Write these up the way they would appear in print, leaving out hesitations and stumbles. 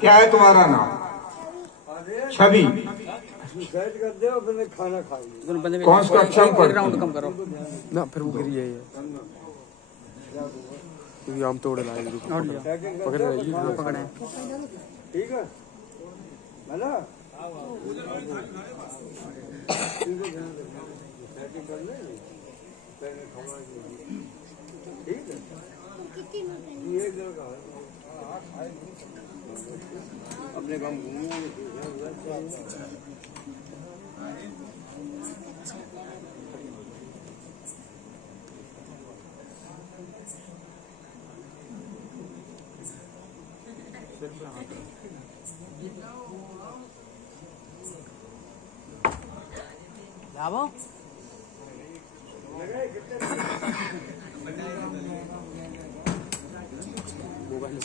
क्या है तुम्हारा नाम? छवि। कौन सा कक्षा में पढ़ते? राउंड कम करो ना, फिर वो गिरी है ये आम तोड़ लाए पकड़ रही है, पकड़े ठीक है ना? अपने काम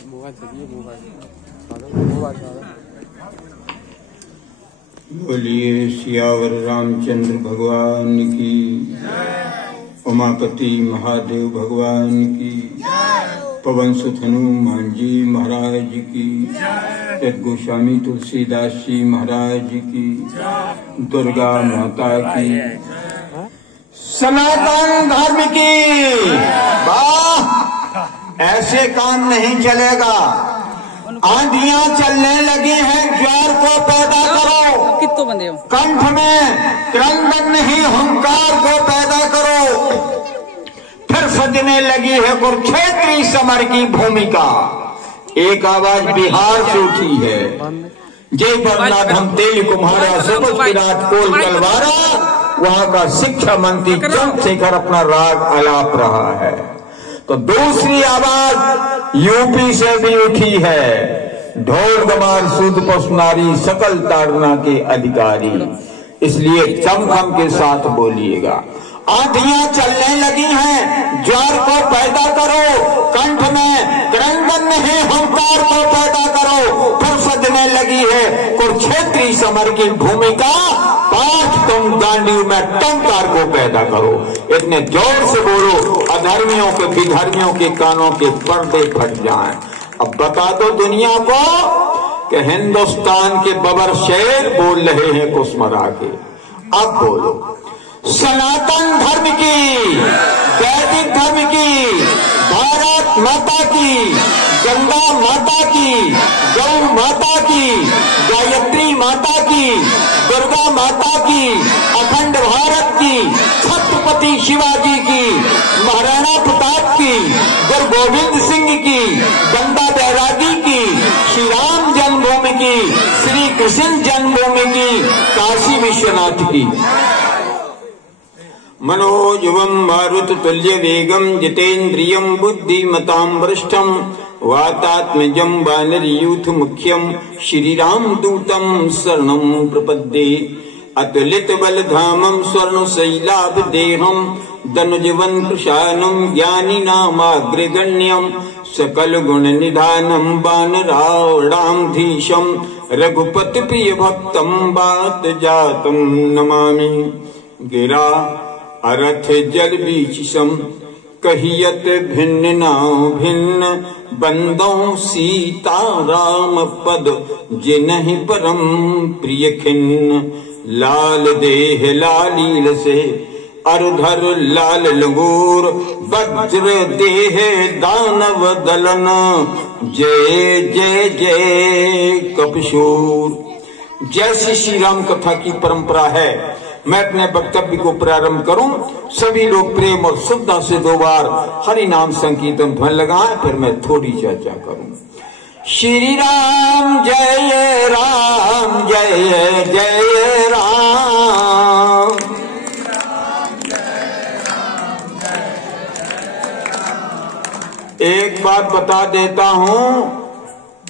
मोबाइल चलिए, मोबाइल बोलिए सियावर रामचंद्र भगवान की, उमापति महादेव भगवान की, पवन सुत हनुमान जी महाराज की, गोस्वामी तुलसीदास जी महाराज की, दुर्गा माता की, सनातन धर्म की। वाह, ऐसे काम नहीं चलेगा। आंधियां चलने लगी हैं, ज्वार को पैदा करो, कितने बंदे हो? कंठ में क्रंदन नहीं, हुंकार को पैदा करो। फिर सजने लगी है कुरुक्षेत्री समर की भूमिका। एक आवाज बिहार से उठी है, जय बरनाथ हम तेल कुम्हारा सबुज विराट कोल तलवारा। वहां का शिक्षा मंत्री चंद्रशेखर अपना राग आलाप रहा है। तो दूसरी आवाज यूपी से भी उठी है, ढोल गमार सूद पशुनारी सकल ताड़ना के अधिकारी। इसलिए चमखम के साथ बोलिएगा। आंधियां चलने लगी हैं, ज्वार को पैदा करो, कंठ में क्रंदन नहीं, हुंकार को पैदा करो। फिर सजने लगी है कुरुक्षेत्री समर की भूमिका। पांच तुम गांडी में टंकार को पैदा करो। इतने जोर से बोलो, अधर्मियों के विधर्मियों के कानों के पर्दे फट जाएं। अब बता दो दुनिया को कि हिंदुस्तान के बबर शेर बोल रहे हैं कुसमरा के। अब बोलो, सनातन धर्म की, वैदिक धर्म की, भारत माता की, गंगा माता की, गौ माता की, गायत्री माता की, दुर्गा माता की, अखंड भारत की, छत्रपति शिवाजी की, महाराणा प्रताप की, गुरु गोविंद सिंह की, गंगा बैरागी की, श्री राम जन्मभूमि की, श्री कृष्ण जन्मभूमि की, काशी विश्वनाथ की। मनोजवं मारुततुल्य वेगं जितेन्द्रियं बुद्धिमतां वरिष्ठं वातात्मजं वानरयूथ मुख्यं श्रीराम दूतं शरणं प्रपद्ये। अतुलित बलधामं स्वर्णशैलाभदेहं धनुजवन् कृशानं ज्ञानिनामाग्रगण्यं सकल गुण निधानं वानराणामधीशं रघुपति प्रिय भक्तं वात जातं नमामि। गिरा अरथ जल बीच सम कहियत भिन्न नाव भिन्न बंदों सीता राम पद जिन्हि परम प्रिय खिन्न। लाल देह लालील से अरधर लाल लगोर वज्र देह दानव दलन जय जय जय कपशूर। जैसी श्री राम कथा की परंपरा है, मैं अपने वक्तव्य को प्रारंभ करूं। सभी लोग प्रेम और श्रद्धा से 2 बार हरि नाम संकीर्तन ध्वन लगाएं, फिर मैं थोड़ी चर्चा करूं। श्री राम जय राम जय जय राम। एक बात बता देता हूं,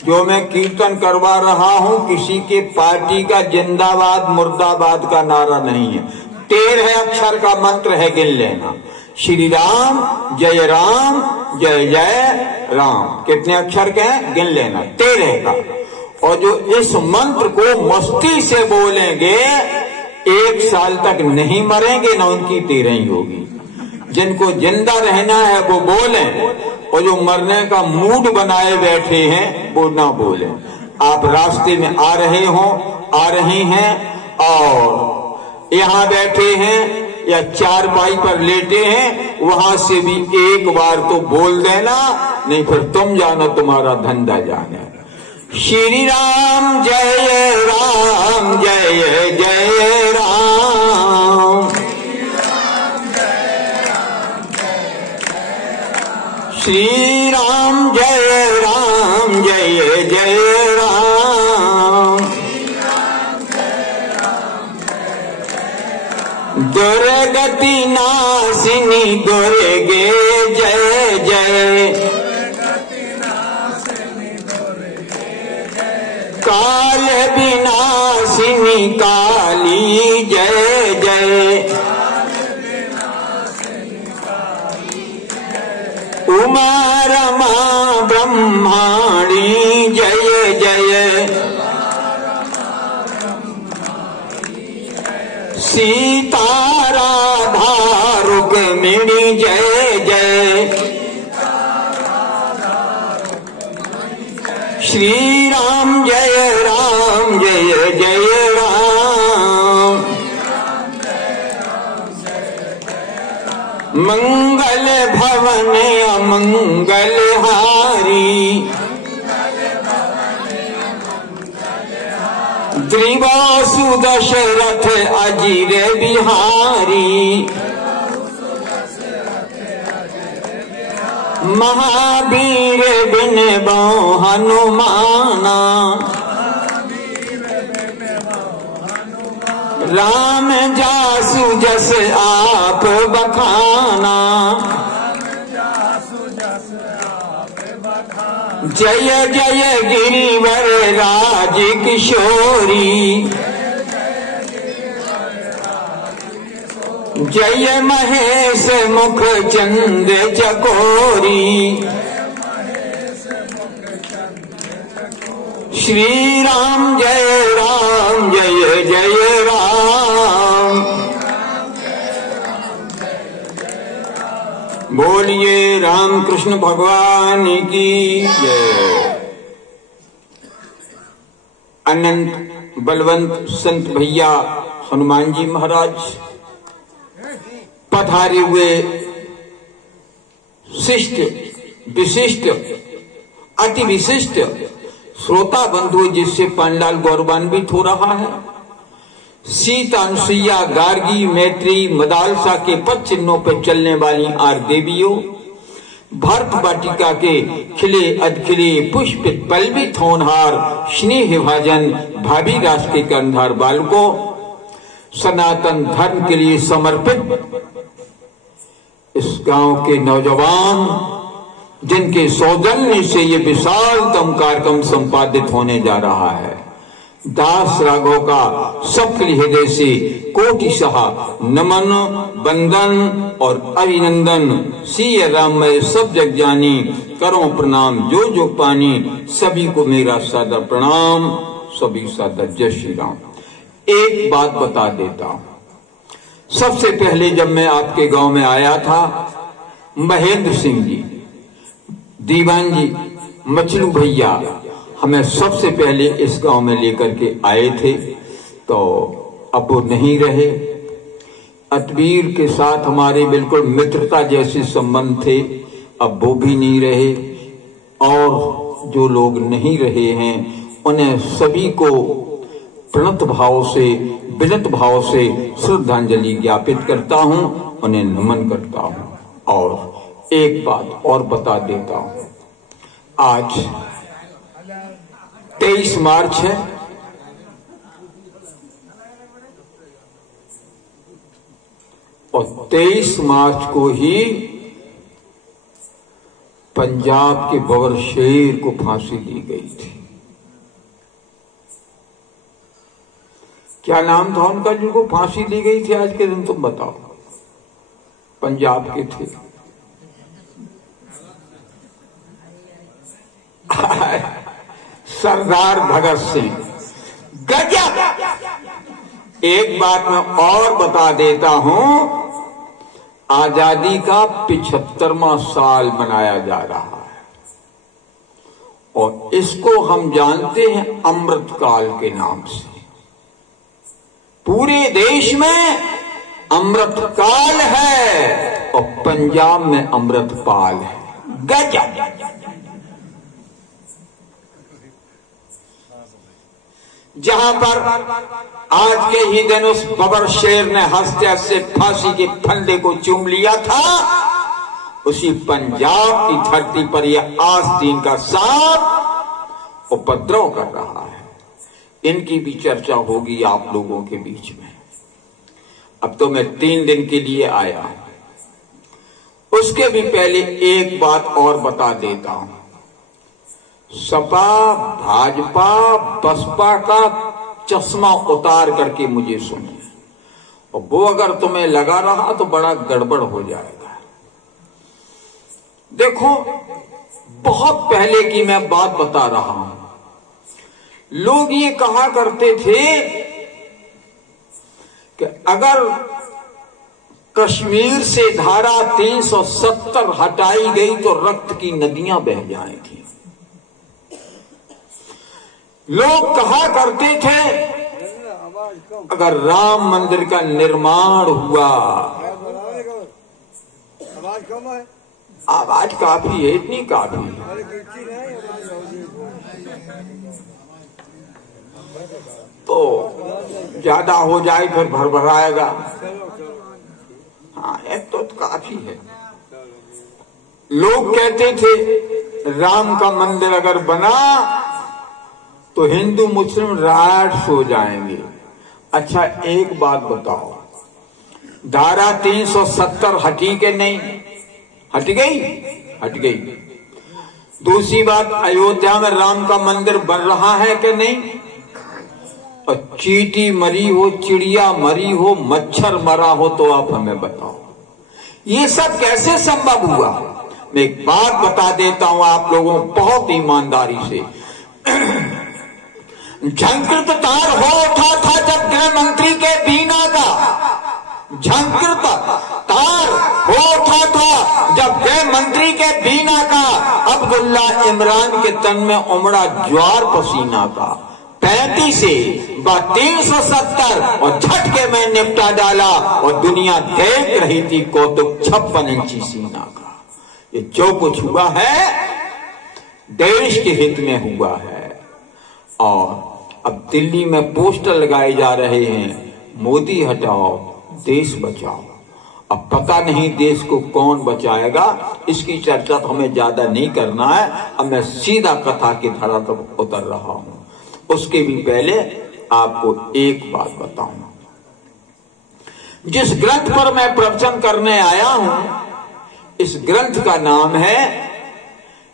जो मैं कीर्तन करवा रहा हूं किसी के पार्टी का जिंदाबाद मुर्दाबाद का नारा नहीं है। 13 अक्षर का मंत्र है, गिन लेना। श्री राम जय जय राम। कितने अक्षर के हैं गिन लेना, 13 का। और जो इस मंत्र को मस्ती से बोलेंगे 1 साल तक नहीं मरेंगे, ना उनकी 13 ही होगी। जिनको जिंदा रहना है वो बोलें, और जो मरने का मूड बनाए बैठे हैं वो ना बोले। आप रास्ते में आ रहे हो, आ रही हैं और यहाँ बैठे हैं या चारपाई पर लेटे हैं, वहां से भी एक बार तो बोल देना, नहीं फिर तुम जानो तुम्हारा धंधा जाने। श्री राम जय राम जय जय राम, श्री राम जय राम जय जय राम, दुर्गति नासिनी दुर्गे जय जय, काल विनाशिनी काली जय जय, उमा रमा ब्रह्माणी जय जय, सीता राधा रुक्मिणी जय जय, श्री राम जय जय राम, मंगल भवन अमंगल हारी, त्रिवासु दशरथ अजीर बिहारी, महावीर बिन बौ हनुमाना, राम जासु जस आप बखाना, जय जय गिरिवर राज किशोरी, जय महेश मुख चंद चकोरी, श्री राम जय जय राम, बोलिए रामकृष्ण भगवान की जय। अनंत बलवंत संत भैया हनुमान जी महाराज पधारे हुए शिष्ट विशिष्ट अति विशिष्ट श्रोता बंधु जिससे पंडाल गौरवान्वित हो रहा है। सीता अनुसुईया गार्गी मैत्री मदालसा के पद चिन्हों पर चलने वाली आर देवियों, भरत वाटिका के खिले अधखिले पुष्पित पल्लवित होनहार स्नेह भाजन भाभी रास के कर्णधार बालकों, सनातन धर्म के लिए समर्पित इस गांव के नौजवान जिनके सौजन्य से ये विशालतम कार्यक्रम संपादित होने जा रहा है, दास राघव का सक्रिय हृदय से कोटिशः नमन वंदन और अभिनंदन। सिय राम मैं सब जग जानी, करो प्रणाम जो जो पानी, सभी को मेरा सादर प्रणाम, सभी सादर जय श्री राम। एक बात बता देता हूं, सबसे पहले जब मैं आपके गांव में आया था, महेंद्र सिंह जी, दीवान जी, मछलू भैया हमें सबसे पहले इस गांव में लेकर के आए थे, तो अब वो नहीं रहे। अतवीर के साथ हमारे बिल्कुल मित्रता जैसे संबंध थे, अब वो भी नहीं रहे। और जो लोग नहीं रहे हैं उन्हें सभी को प्रणत भाव से विनत भाव से श्रद्धांजलि ज्ञापित करता हूं, उन्हें नमन करता हूं। और एक बात और बता देता हूं, आज 23 मार्च है, और 23 मार्च को ही पंजाब के बबर शेर को फांसी दी गई थी। क्या नाम था उनका जिनको फांसी दी गई थी आज के दिन, तुम बताओ। पंजाब के थे, सरदार भगत सिंह। गजब। एक बात मैं और बता देता हूं, आजादी का 75वां साल मनाया जा रहा है और इसको हम जानते हैं अमृतकाल के नाम से। पूरे देश में अमृतकाल है और पंजाब में अमृतपाल है। गजब। जहां पर आज के ही दिन उस बबर शेर ने हंसते हंसते फांसी के फंदे को चूम लिया था, उसी पंजाब की धरती पर यह आस्तीन का सांप उपद्रव कर रहा है। इनकी भी चर्चा होगी आप लोगों के बीच में। अब तो मैं 3 दिन के लिए आया, उसके भी पहले एक बात और बता देता हूं। सपा, भाजपा, बसपा का चश्मा उतार करके मुझे सुने, और वो अगर तुम्हें लगा रहा तो बड़ा गड़बड़ हो जाएगा। देखो, बहुत पहले की मैं बात बता रहा हूं। लोग ये कहा करते थे कि अगर कश्मीर से धारा 370 हटाई गई तो रक्त की नदियां बह जाएंगी। लोग कहा करते थे अगर राम मंदिर का निर्माण हुआ, आवाज कम है, आवाज काफी है, इतनी काफी तो ज्यादा हो जाए फिर भरभराएगा। हाँ, एक तो काफी है। लोग कहते थे राम का मंदिर अगर बना तो हिंदू मुस्लिम राइट्स हो जाएंगे। अच्छा, एक बात बताओ, धारा 370 हटी के नहीं? हट गई? हट गई। दूसरी बात, अयोध्या में राम का मंदिर बन रहा है कि नहीं? और चींटी मरी हो, चिड़िया मरी हो, मच्छर मरा हो तो आप हमें बताओ, ये सब कैसे संभव हुआ? मैं एक बात बता देता हूं आप लोगों को बहुत ईमानदारी से। झंकृत तार हो उठा था जब गृह मंत्री के बीना का, झंकृत तार हो उठा था जब गृह मंत्री के बीना का, अब्दुल्ला इमरान के तन में उमड़ा ज्वार पसीना का। 35 से 370 और झटके में निपटा डाला और दुनिया देख रही थी कौतुक 56 इंची सीना का। ये जो कुछ हुआ है देश के हित में हुआ है। और अब दिल्ली में पोस्टर लगाए जा रहे हैं, मोदी हटाओ देश बचाओ। अब पता नहीं देश को कौन बचाएगा, इसकी चर्चा तो हमें ज्यादा नहीं करना है। अब मैं सीधा कथा की धारा तक उतर रहा हूं। उसके भी पहले आपको एक बात बताऊं। जिस ग्रंथ पर मैं प्रवचन करने आया हूं, इस ग्रंथ का नाम है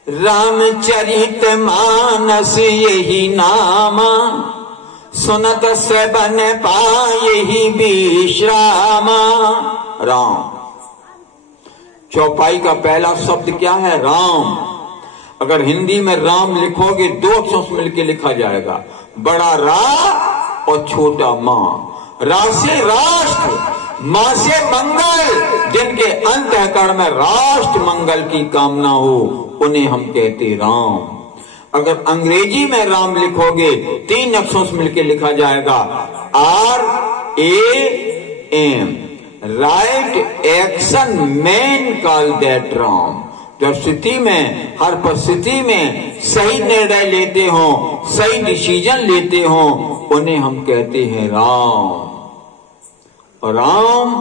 रामचरित मानस, यही नामा सुनत से बन पाए ही विश्रामा। राम, चौपाई का पहला शब्द क्या है? राम। अगर हिंदी में राम लिखोगे 2 अक्षर मिलकर लिखा जाएगा, बड़ा रा और छोटा मां। रा से राष्ट्र, मां से मंगल। जिनके अंतःकरण में राष्ट्र मंगल की कामना हो उन्हें हम कहते राम। अगर अंग्रेजी में राम लिखोगे 3 अक्षरों मिलकर लिखा जाएगा RAM, right action man call that Ram. जब स्थिति में, हर परिस्थिति में सही निर्णय लेते हो, सही डिसीजन लेते हो, उन्हें हम कहते हैं राम। और राम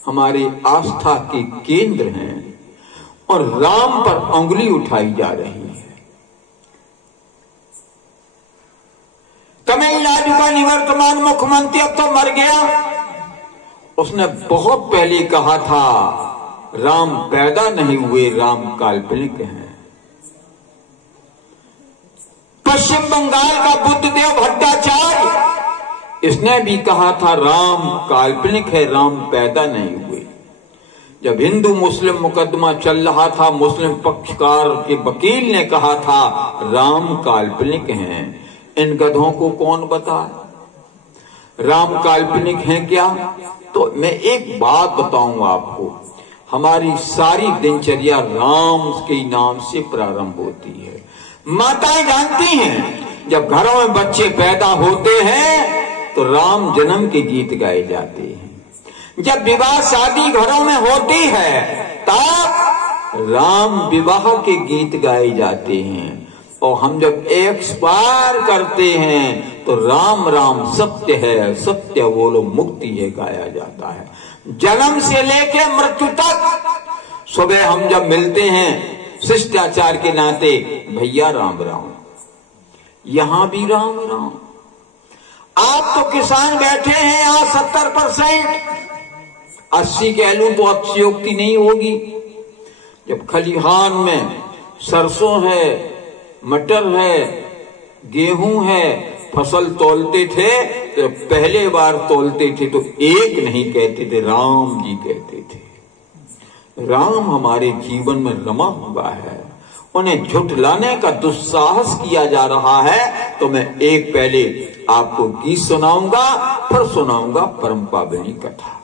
हमारी आस्था के केंद्र हैं और राम पर उंगली उठाई जा रही है। तमिलनाडु का निवर्तमान मुख्यमंत्री अब तो मर गया, उसने बहुत पहले कहा था राम पैदा नहीं हुए, राम काल्पनिक हैं। पश्चिम बंगाल का बुद्धदेव भट्टाचार्य, इसने भी कहा था राम काल्पनिक है, राम पैदा नहीं हुए। जब हिंदू मुस्लिम मुकदमा चल रहा था, मुस्लिम पक्षकार के वकील ने कहा था राम काल्पनिक हैं। इन गधों को कौन बताए? राम काल्पनिक हैं क्या? तो मैं एक बात बताऊंगा आपको, हमारी सारी दिनचर्या राम के नाम से प्रारंभ होती है। माताएं जानती हैं जब घरों में बच्चे पैदा होते हैं तो राम जन्म के गीत गाए जाते हैं। जब विवाह शादी घरों में होती है तब राम विवाह के गीत गाए जाते हैं। और हम जब एक्सपायर करते हैं तो राम राम सत्य है, सत्य बोलो मुक्ति है गाया जाता है। जन्म से लेके मृत्यु तक सुबह हम जब मिलते हैं शिष्टाचार के नाते, भैया राम राम, यहां भी राम राम। आप तो किसान बैठे हैं यहां 70%, 80 कह लूं तो अतिशयोक्ति नहीं होगी। जब खलिहान में सरसों है, मटर है, गेहूं है, फसल तोलते थे तो पहले बार तोलते थे तो एक नहीं कहते थे, राम जी कहते थे। राम हमारे जीवन में रमा हुआ है, उन्हें झुठलाने का दुस्साहस किया जा रहा है। तो मैं एक पहले आपको गीत सुनाऊंगा, फिर सुनाऊंगा परम पावनी कथा।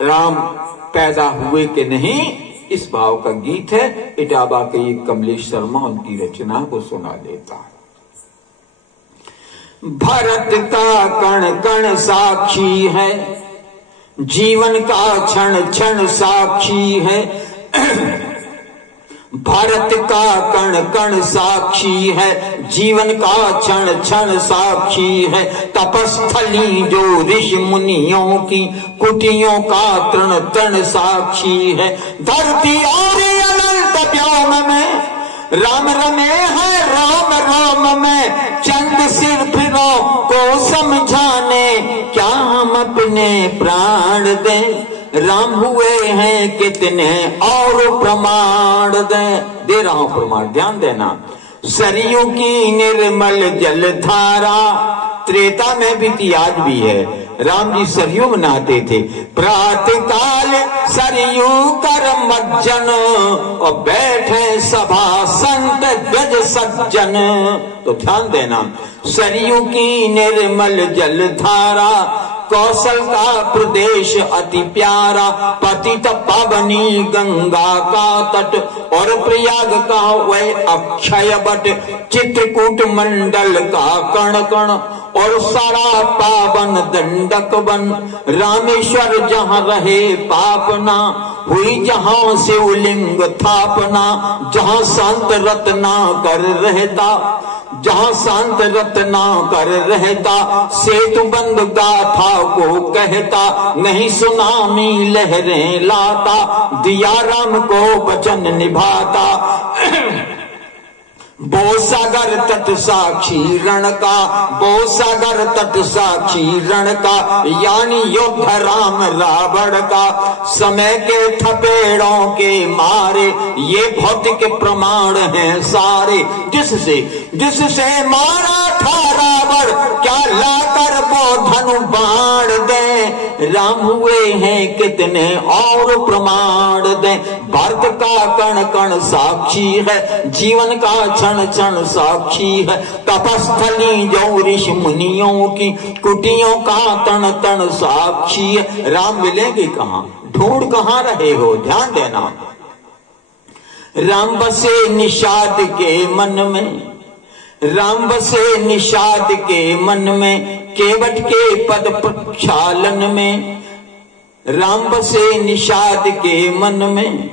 राम पैदा हुए कि नहीं, इस भाव का गीत है। इटावा के ये कमलेश शर्मा उनकी रचना को सुना देता। भरत का कण कण साक्षी है, जीवन का क्षण क्षण साक्षी है। भारत का कण कण साक्षी है, जीवन का क्षण क्षण साक्षी है। तपस्थली जो ऋषि मुनियों की कुटियों का तृण तृण साक्षी है। धरती और अनंत व्योम में राम रमे है, राम राम में चंद सिर फिरों को समझाने, क्या हम अपने प्राण दें? राम हुए हैं कितने और प्रमाण दे रहा हूं प्रमाण, ध्यान देना। सरयू की निर्मल जल धारा, त्रेता में भी थी आज भी है। राम जी सरयू में नहाते थे। प्रातः काल सरयू कर मज्जन, और बैठे सभा संत गज सज्जन। तो ध्यान देना, सरयू की निर्मल जल धारा, कौशल का प्रदेश अति प्यारा, पतित पावनी गंगा का तट, और प्रयाग का वह अक्षय बट, चित्रकूट मंडल का कण कण, और सारा पावन दंडक बन। रामेश्वर जहाँ रहे पापना, हुई जहाँ शिवलिंग थापना। जहाँ शांत रत्ना कर रहता, जहाँ शांत रत्ना कर रहता, सेतु बंद गाथा को कहता, नहीं सुनामी लहरें लाता, दिया राम को वचन निभाता। बो सागर तट साक्षी रण का, बो सागर तट साक्षी रण का, यानी युद्ध राम रावण का। समय के थपेड़ों के मारे ये भौतिक प्रमाण हैं सारे, जिससे मारा था रावण, क्या लाकर वो धनु बाण दे। राम हुए हैं कितने और प्रमाण दे। भारत का कण कण साक्षी है, जीवन का क्षण क्षण साक्षी है। तपस्थली जो ऋषि मुनियों की कुटियों का तन तन साक्षी है। राम मिलेंगे कहाँ, ढूंढ कहाँ रहे हो, ध्यान देना। राम बसे निषाद के मन में, राम बसे निषाद के मन में, केवट के पद प्रक्षालन में। राम बसे निषाद के मन में,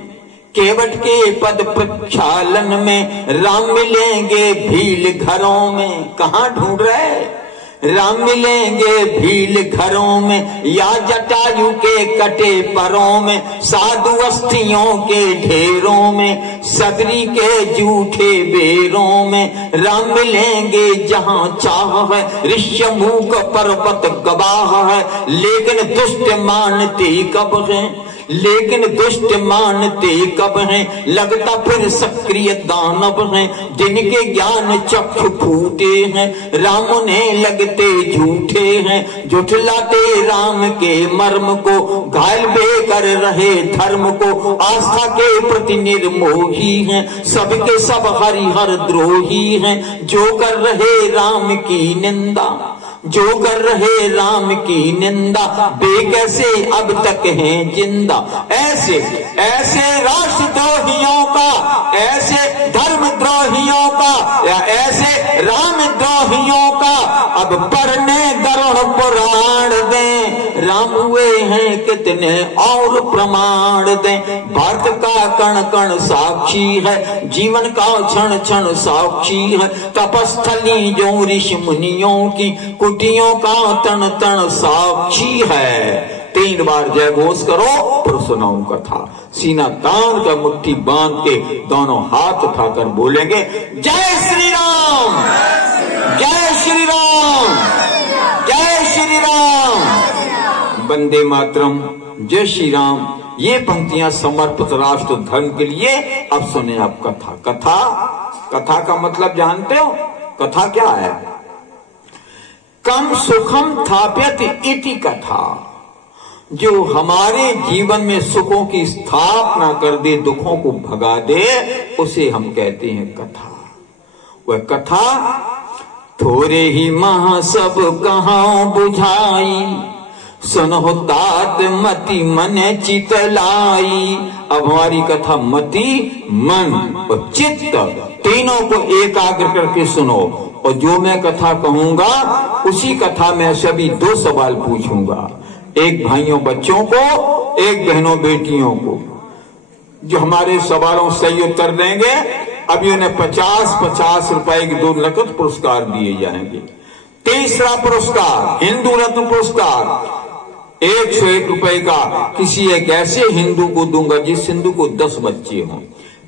केवट के पद प्रक्षालन में। राम मिलेंगे भील घरों में, कहाँ ढूंढ रहे? राम मिलेंगे भील घरों में, या जटायु के कटे परों में। साधु अस्थियों के ढेरों में, सबरी के जूठे बेरों में। राम मिलेंगे जहाँ चाह है, ऋष्यमुख पर्वत गवाह है। लेकिन दुष्ट मानते कब हैं, लेकिन दुष्ट मानते कब हैं। लगता फिर सक्रिय दानव हैं, जिनके ज्ञान चक्षु फूटे हैं। राम ने लगते झूठे हैं, झुठलाते राम के मर्म को। घायल बेकर रहे धर्म को, आस्था के प्रति निर्मोही हैं। सबके सब हरिहर द्रोही हैं, जो कर रहे राम की निंदा। जो कर रहे राम की निंदा, वे कैसे अब तक हैं जिंदा। ऐसे ऐसे राष्ट्रद्रोहियों का, ऐसे धर्मद्रोहियों का, या ऐसे रामद्रोहियों का अब पढ़ने गरुड़ पुराण दें। राम हुए हैं कितने और प्रमाण दें। भारत का कण कण साक्षी है, जीवन का क्षण क्षण साक्षी है। तपस्थली जो ऋषि मुनियों की, कुटियों का तन तन साक्षी है। 3 बार जय घोष करो, फिर सुनाऊं कथा। सीना तान कर मुट्ठी बांध के दोनों हाथ उठाकर बोलेंगे, जय श्री राम, जय श्री राम, जय श्री राम, वंदे मातरम, जय श्री राम। ये पंक्तियां समर्पित राष्ट्र धर्म के लिए। अब सुने आप कथा। कथा, कथा का मतलब जानते हो? कथा क्या है? कम सुखम थाप्यत इति कथा। जो हमारे जीवन में सुखों की स्थापना कर दे, दुखों को भगा दे, उसे हम कहते हैं कथा। वह कथा थोड़े ही महा सब कहां बुझाई, सुनो तात मति मन चितलाई। अब हमारी कथा मति, मन और चित्त तीनों को एकाग्र करके सुनो। और जो मैं कथा कहूंगा उसी कथा में सभी 2 सवाल पूछूंगा, एक भाइयों बच्चों को, एक बहनों बेटियों को। जो हमारे सवालों सही उत्तर देंगे, अभी उन्हें 50-50 रुपए के 2 नकद पुरस्कार दिए जाएंगे। तीसरा पुरस्कार हिंदू रत्न पुरस्कार 101 रुपए का किसी एक ऐसे हिंदू को दूंगा जिस हिंदू को 10 बच्चे हों।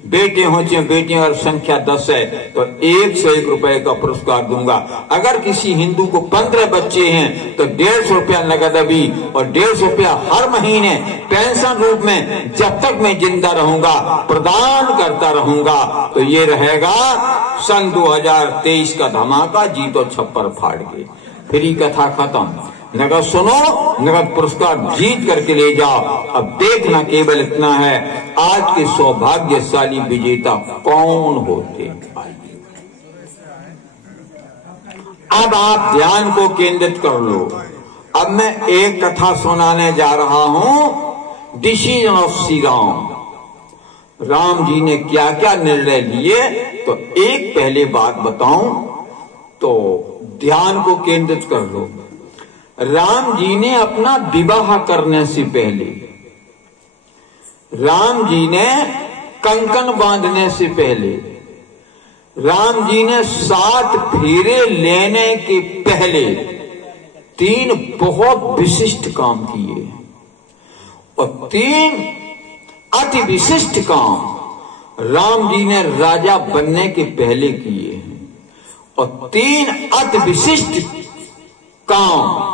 बेटे हो चाहे बेटियां, और संख्या 10 है तो 101 रुपए का पुरस्कार दूंगा। अगर किसी हिंदू को 15 बच्चे हैं तो 150 रुपया नगद अभी, और 150 रुपया हर महीने पेंशन रूप में जब तक मैं जिंदा रहूंगा प्रदान करता रहूंगा। तो ये रहेगा सन 2023 का धमाका, जीतो छप्पर फाड़ के। फिर ही कथा खत्म। नगद सुनो, नगद पुरस्कार जीत करके ले जाओ। अब देखना केवल इतना है, आज के सौभाग्यशाली विजेता कौन होते। अब आप ध्यान को केंद्रित कर लो। अब मैं एक कथा सुनाने जा रहा हूं, डिसीजन ऑफ श्री राम। राम जी ने क्या क्या निर्णय लिए, तो एक पहले बात बताऊं तो ध्यान को केंद्रित कर लो। राम जी ने अपना विवाह करने से पहले, राम जी ने कंकन बांधने से पहले, राम जी ने 7 फेरे लेने के पहले 3 बहुत विशिष्ट काम किए, और 3 अति विशिष्ट काम राम जी ने राजा बनने के पहले किए हैं, और 3 अति विशिष्ट काम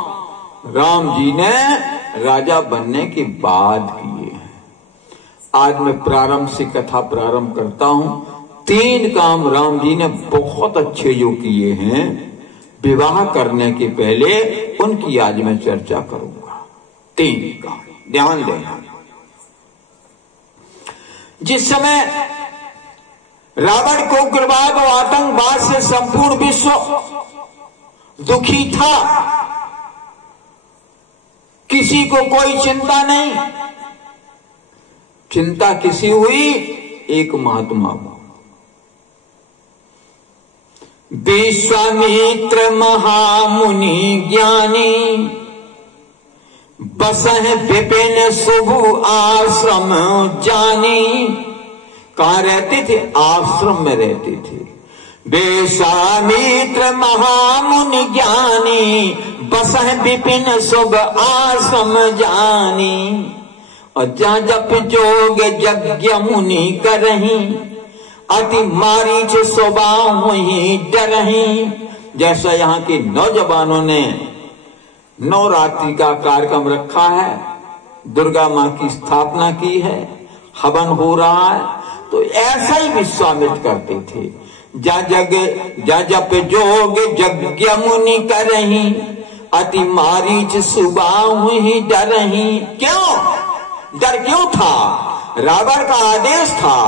राम जी ने राजा बनने के बाद किए हैं। आज मैं प्रारंभ से कथा प्रारंभ करता हूं। 3 काम राम जी ने बहुत अच्छे जो किए हैं विवाह करने के पहले, उनकी आज मैं चर्चा करूंगा। 3 काम, ध्यान देना। जिस समय रावण को उग्रवाद और आतंकवाद से संपूर्ण विश्व दुखी था, किसी को कोई चिंता नहीं। चिंता किसी हुई? एक महात्मा को। विश्वामित्र महामुनि ज्ञानी, बसह विपिन शुभ आश्रम जानी। कहां रहते थे? आश्रम में रहते थे। विश्वामित्र महामुनि ज्ञानी, बसह विपिन शुभ आश्रम जानी। और जा जप जोग यज्ञ मुनि करही, अति मारीच स्वभाव ही डरही। जैसा यहाँ के नौजवानों ने नवरात्रि का कार्यक्रम रखा है, दुर्गा माँ की स्थापना की है, हवन हो रहा है, तो ऐसा ही विश्वामित्र करते थे। जा जप जोग यज्ञ मुनि करही, अति मारीच स्वभाव ही डरही। क्यों डर? क्यों था? रावण का आदेश था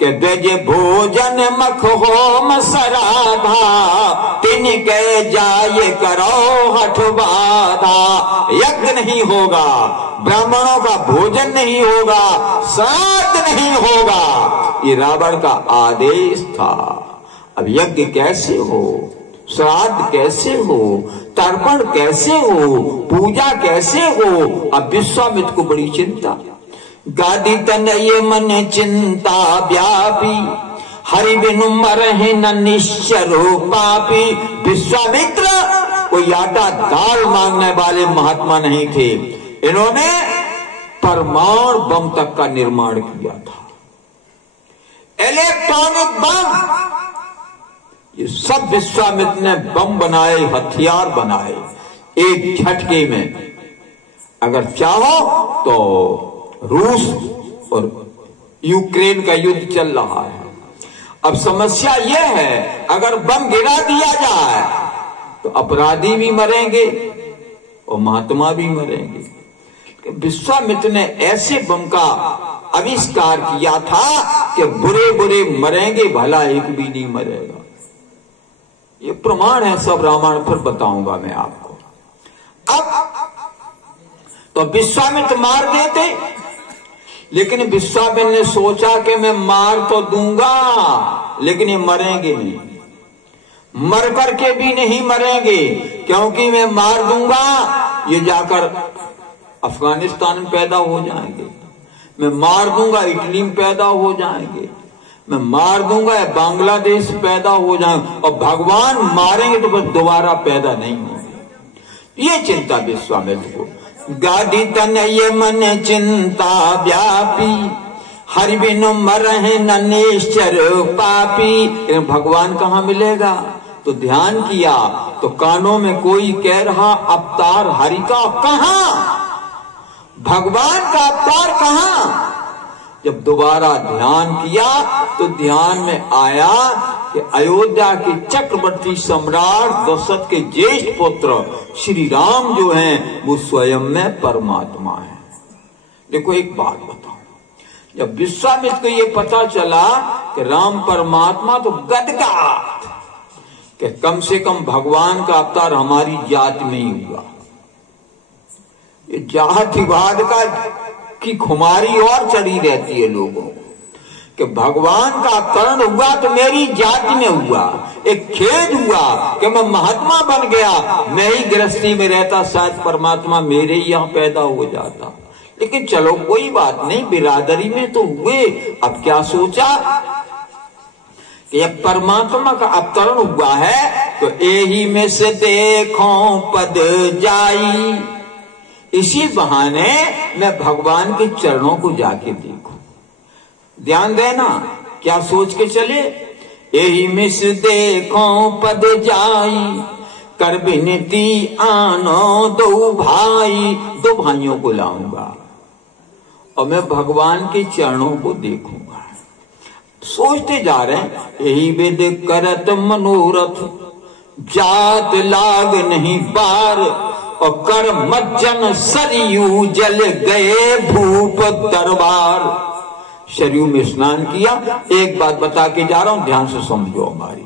के द्वज भोजन मख होम सराधा, तिनके जाए करो हठ बाधा। यज्ञ नहीं होगा, ब्राह्मणों का भोजन नहीं होगा, श्राद्ध नहीं होगा, ये रावण का आदेश था। अब यज्ञ कैसे हो, श्राद्ध कैसे हो, तर्पण कैसे हो, पूजा कैसे हो? अब विश्वामित्र को बड़ी चिंता। गादी तनय मन चिंता व्यापी, हरि बिनु मरहि न निश्चरो पापी। विश्वामित्र कोई आटा दाल मांगने वाले महात्मा नहीं थे। इन्होंने परमाणु बम तक का निर्माण किया था, इलेक्ट्रॉनिक बम, ये सब विश्वामित्र ने बम बनाए, हथियार बनाए एक झटके में। अगर चाहो तो रूस और यूक्रेन का युद्ध चल रहा है। अब समस्या यह है, अगर बम गिरा दिया जाए तो अपराधी भी मरेंगे और महात्मा भी मरेंगे। विश्वामित्र ने ऐसे बम का आविष्कार किया था कि बुरे बुरे मरेंगे, भला एक भी नहीं मरेगा। ये प्रमाण है, सब रामायण पर बताऊंगा मैं आपको। अब तो विश्वामित्र मार देते, लेकिन विश्वामित्र ने सोचा कि मैं मार तो दूंगा लेकिन ये मरेंगे नहीं, मर करके भी नहीं मरेंगे, क्योंकि मैं मार दूंगा ये जाकर अफगानिस्तान में पैदा हो जाएंगे, मैं मार दूंगा इटली में पैदा हो जाएंगे, मैं मार दूंगा बांग्लादेश पैदा हो जाएंगे, और भगवान मारेंगे तो बस दोबारा पैदा नहीं होंगे। ये चिंता विश्वामित्र को। गादी तनय मन चिंता व्यापी, हरि बिनु मरहि न निश्चर पापी। भगवान कहाँ मिलेगा? तो ध्यान किया तो कानों में कोई कह रहा अवतार हरि का कहाँ, भगवान का अवतार कहाँ? जब दोबारा ध्यान किया तो ध्यान में आया कि अयोध्या के चक्रवर्ती सम्राट दशरथ के ज्येष्ठ पुत्र श्री राम जो हैं वो स्वयं में परमात्मा है। देखो एक बात बताओ, जब विश्वामित्र को ये पता चला कि राम परमात्मा, तो गदगद कि कम से कम भगवान का अवतार हमारी जाति में ही हुआ। ये जातिवाद का की खुमारी और चढ़ी रहती है लोगों कि भगवान का अवतरण हुआ तो मेरी जाति में हुआ। एक खेद हुआ कि मैं महात्मा बन गया, मैं ही गृहस्थी में रहता, शायद परमात्मा मेरे ही यहां पैदा हो जाता। लेकिन चलो कोई बात नहीं, बिरादरी में तो हुए। अब क्या सोचा कि अब परमात्मा का अवतरण हुआ है तो यही में से देखो पद जाई, इसी बहाने मैं भगवान के चरणों को जाके देखूं। ध्यान देना, क्या सोच के चले? यही में से देखो पद जाई, कर विनती आनो दो भाई। दो भाइयों को लाऊंगा और मैं भगवान के चरणों को देखूंगा। सोचते जा रहे हैं, यही विद करत मनोरथ, जात लाग नहीं बार, और कर मज्जन सरयू जल गए भूप दरबार। सरयू में स्नान किया। एक बात बता के जा रहा हूं, ध्यान से समझो हमारी।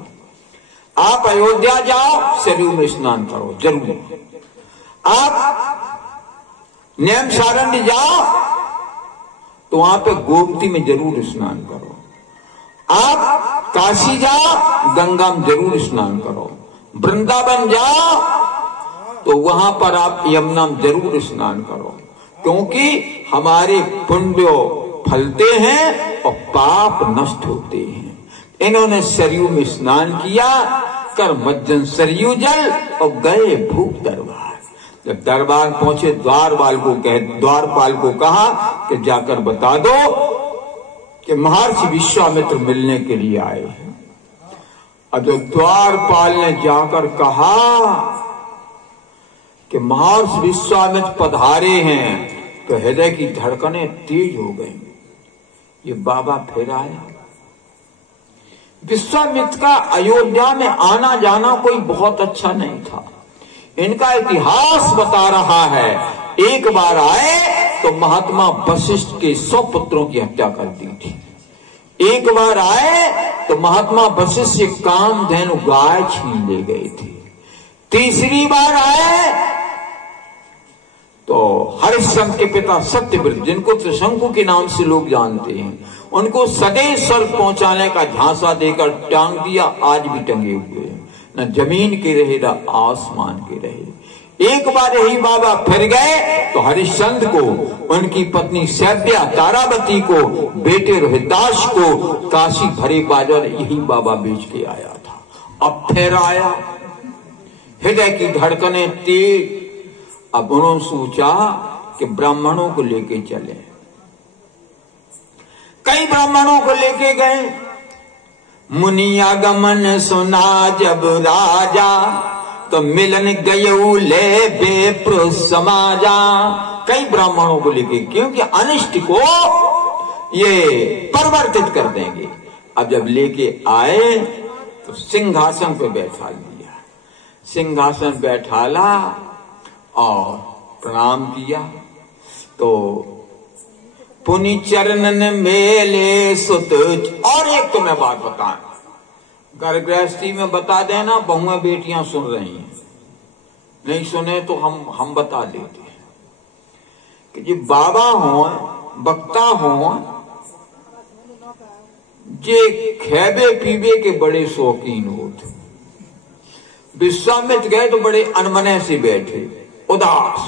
आप अयोध्या जाओ, सरयू में स्नान करो जरूर। आप नेम सारण्य जाओ तो वहां पे गोमती में जरूर स्नान करो। आप काशी जाओ, गंगा में जरूर स्नान करो। वृंदावन जाओ तो वहां पर आप यमुना में जरूर स्नान करो, क्योंकि हमारे पुण्य फलते हैं और पाप नष्ट होते हैं। इन्होंने सरयू में स्नान किया, कर मज्जन सरयू जल, और गए भूप दरबार। जब दरबार पहुंचे, द्वारपाल को कहा कि जाकर बता दो कि महर्षि विश्वामित्र मिलने के लिए आए हैं। अब जब द्वारपाल ने जाकर कहा कि महर्षि विश्वामित्र पधारे हैं, तो हृदय की धड़कनें तेज हो गई। ये बाबा फिर आया। विश्वामित्र का अयोध्या में आना जाना कोई बहुत अच्छा नहीं था। इनका इतिहास बता रहा है, एक बार आए तो महात्मा वशिष्ठ के 100 पुत्रों की हत्या कर दी थी। एक बार आए तो महात्मा वशिष्ठ से कामधेनु गाय छीन ले गए थे। तीसरी बार आए तो हरिश्चंद्र के पिता सत्यव्रत, जिनको त्रिशंकु के नाम से लोग जानते हैं, उनको सदैव स्वर्ग पहुंचाने का झांसा देकर टांग दिया। आज भी टंगे हुए हैं, न जमीन के रहे न आसमान के रहे। एक बार यही बाबा फिर गए तो हरिश्चंद्र को, उनकी पत्नी सैव्या तारावती को, बेटे रोहिदास को काशी भरे बाजार यही बाबा बेच के आया था। अब फिर आया, हृदय की धड़कनें तेज। अब उन्होंने सोचा कि ब्राह्मणों को लेके चले। कई ब्राह्मणों को लेके गए। मुनि आगमन सुना जब राजा, तो मिलन गयऊ ले बेप्र समाजा। कई ब्राह्मणों को लेके, क्योंकि अनिष्ट को ये परिवर्तित कर देंगे। अब जब लेके आए तो सिंहासन पे बैठा लिया। सिंहासन बैठाला और प्रणाम किया। तो पुनि चरणन मेले सुत। और एक तो मैं बात बताऊं, घर गृहस्थी में बता देना, बहुएं बेटियां सुन रही हैं, नहीं सुने तो हम बता देते हैं कि जी बाबा हो, वक्ता हो, जे खेबे पीबे के बड़े शौकीन होते। विश्वामित्र गए तो बड़े अनमने से बैठे, उदास,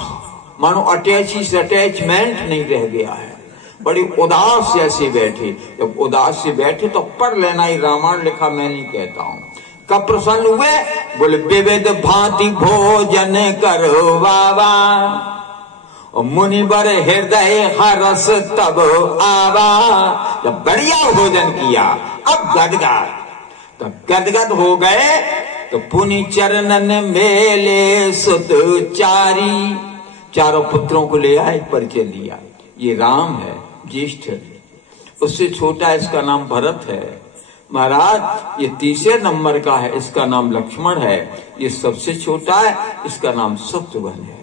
मानो अटैचमेंट नहीं रह गया है, बड़ी उदास जैसे बैठे। जब उदास से बैठे तो पढ़ लेना, ही रामायण लिखा, मैं नहीं कहता हूं। कब प्रसन्न हुए? बोले विविध भांति भोजन करो बाबा, और मुनिवर हृदय हरस तब आवा। जब बढ़िया भोजन किया, अब गदगद हो गए। तो पुनि चरणन मेले सुत चारी। चारों पुत्रों को ले आए, परिचय दिया। ये राम है, ज्येष्ठ, उससे छोटा इसका नाम भरत है। महाराज ये तीसरे नंबर का है, इसका नाम लक्ष्मण है। ये सबसे छोटा है, इसका नाम शत्रुघ्न है।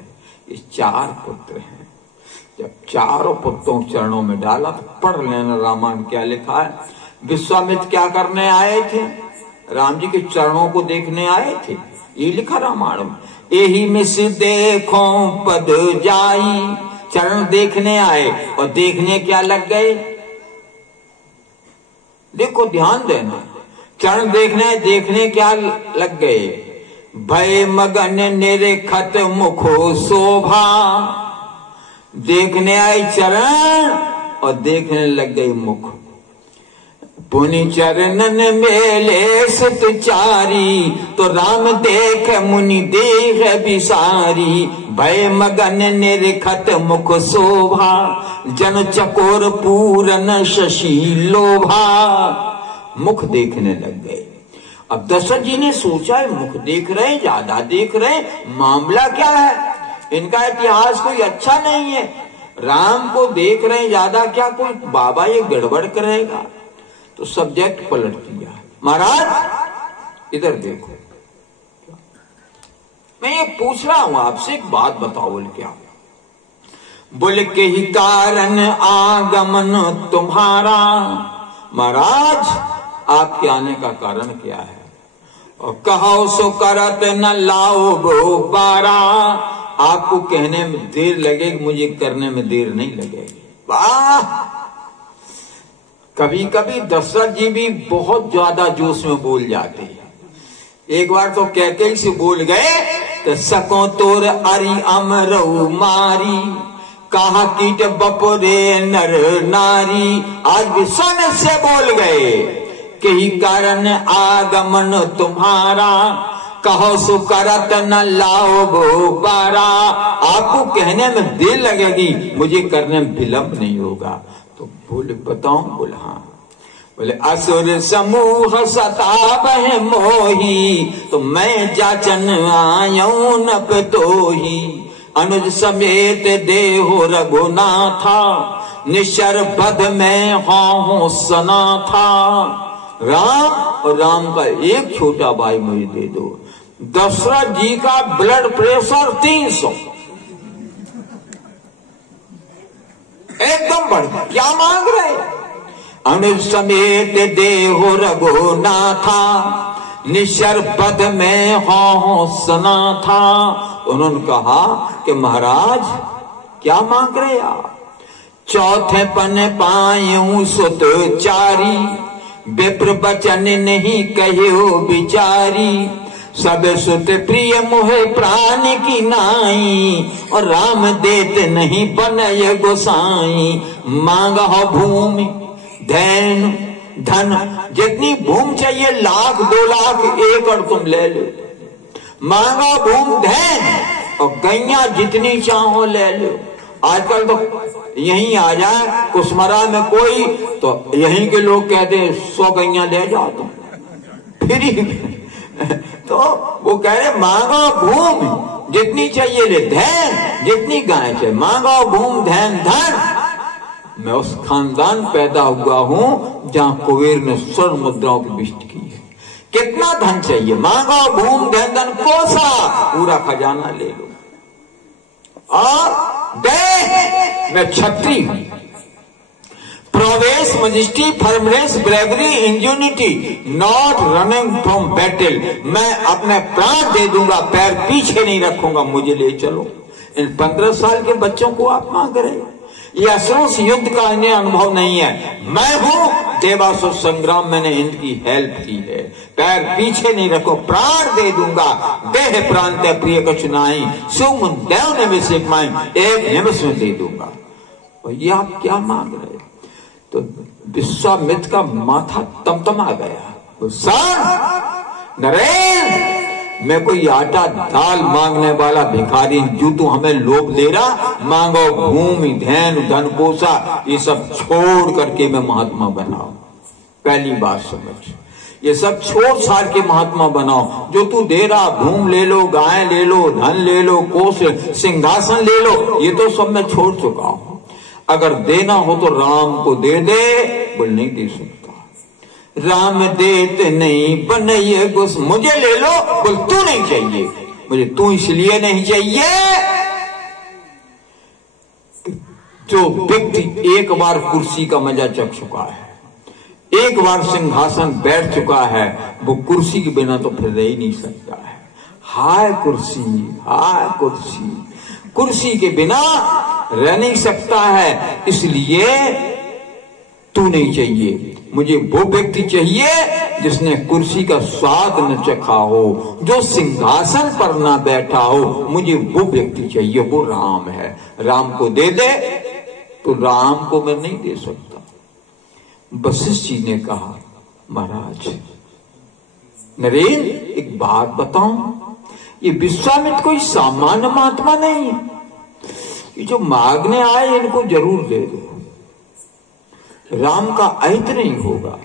ये 4 पुत्र हैं। जब चारों पुत्रों के चरणों में डाला तो पढ़ लेना रामायण क्या लिखा है। विश्वामित्र क्या करने आए थे? राम जी के चरणों को देखने आए थे, ये लिखा रामायण में। यही मिस देखो पद जाई। चरण देखने आए और देखने क्या लग गए? देखो ध्यान देना, चरण देखने क्या लग गए? भय मगन निरखत मुखो शोभा। देखने आई चरण और देखने लग गई मुख। पुनि चरणन मेले सुत चारी। तो राम देख मुनि देह बिसारी। भय मगन निरखत मुख शोभा। जन चकोर पूरन शशि लोभा। मुख देखने लग गए। अब दशरथ जी ने सोचा, मुख देख रहे, ज्यादा देख रहे, मामला क्या है? इनका इतिहास कोई अच्छा नहीं है। राम को देख रहे ज्यादा, क्या कोई बाबा ये गड़बड़ करेगा? तो सब्जेक्ट पलट दिया। महाराज इधर देखो, मैं ये पूछ रहा हूं आपसे, एक बात बताओ। बोले क्या? बोले के ही कारण आगमन तुम्हारा। महाराज आपके आने का कारण क्या है? और कहो सो करत न लाओ बारा। आपको कहने में देर लगेगी, मुझे करने में देर नहीं लगेगी। वाह! कभी कभी दशरथ जी भी बहुत ज्यादा जोश में बोल जाते हैं। एक बार तो कैकेयी से बोल गए तो सको तोर अरि अमरऊ मारी। कहा कीट बपुरे नर नारी। आज विश्वामित्र से बोल गए कि ही कारण आगमन तुम्हारा। कहो सो करत न लाओ बारा। आपको कहने में देर लगेगी, मुझे करने में विलंब नहीं होगा। तो बोले बताऊं? बोले हाँ। बोले असुर समूह सतावह मोही। तो मैं जाचन आयऊ नप तोही। अनुज समेत देहो रघुनाथा। निशर बध में हो सना था। राम और राम का एक छोटा भाई मुझे दे दो। दशरथ जी का ब्लड प्रेशर 300, एकदम बढ़िया। क्या मांग रहे? अनुज समेत देहो रघुनाथा, निश्चर पद में हो सना था। उन्होंने कहा कि महाराज क्या मांग रहे आप? चौथे पन पायूं सुत चारी, विप्र बचन नहीं कहो बिचारी। सब सुत प्रिय मोहे प्राण की नाई, और राम देत नहीं बनय गोसाई। मांगा हो भूमि धैन धन, जितनी भूमि चाहिए 1 लाख 2 लाख एकड़ तुम ले लो। मांगा भूमि धैन, और गैया जितनी चाहो ले लो। आजकल तो यहीं आ जाए कुसमरा में कोई, तो यहीं के लोग कहते हैं 100 गैया ले जाओ तुम फ्री में। तो वो कह रहे मांगा भूमि जितनी चाहिए ले, धैन जितनी गाय चाहिए, मांगा भूमि धैन धन। मैं उस खानदान पैदा हुआ हूं जहां कुबेर ने स्वर्ण मुद्राओं की बिष्ट की है। कितना धन चाहिए? मांगा भूमि धैन धन कोसा, पूरा खजाना ले लो। और मैं क्षत्रिय हूं। Prowess majesty firmness bravery ingenuity, not running from battle. मैं अपने प्राण दे दूंगा, पैर पीछे नहीं रखूंगा, मुझे ले चलो। इन 15 साल के बच्चों को आप मांग रहे, ये असुरों से युद्ध का इन्हें अनुभव नहीं है। मैं हूं देवासुर संग्राम, मैंने इनकी हेल्प की है। पैर पीछे नहीं रखो, प्राण दे दूंगा। देह प्राण ते प्रिय कछु नाई, सुमन देव निमिष एक निमिष में दे दूंगा। और ये आप क्या मांग रहे? तो विश्वामित्र का माथा तमतमा गया। नरेंद्र, मैं कोई आटा दाल मांगने वाला भिखारी जो तू हमें लोभ दे रहा? मांगो भूमि धैन धन कोसा, ये सब छोड़ करके मैं महात्मा बनाओ। पहली बात समझ, ये सब छोड़ छाड़ के महात्मा बनाओ। जो तू दे रहा, भूमि ले लो, गाय ले लो, धन ले लो, कोष सिंहासन ले लो, ये तो सब मैं छोड़ चुका हूं। अगर देना हो तो राम को दे दे। बोल नहीं दे सकता, राम देते नहीं बनइए गुस, मुझे ले लो। बोल तू नहीं चाहिए, मुझे तू इसलिए नहीं चाहिए जो व्यक्ति एक बार कुर्सी का मजा चख चुका है, एक बार सिंहासन बैठ चुका है, वो कुर्सी के बिना तो फिर रह ही नहीं सकता है। हाय कुर्सी, हाय कुर्सी, कुर्सी के बिना रह नहीं सकता है। इसलिए तू नहीं चाहिए, मुझे वो व्यक्ति चाहिए जिसने कुर्सी का स्वाद न चखा हो, जो सिंहासन पर ना बैठा हो। मुझे वो व्यक्ति चाहिए, वो राम है। राम को दे दे, तो राम को मैं नहीं दे सकता। वशिष्ठ जी ने कहा, महाराज नरेंद्र एक बात बताऊं, ये विश्वामित्र कोई सामान्य महात्मा नहीं है। ये जो मांगने आए इनको जरूर दे दो, राम का अहित नहीं होगा,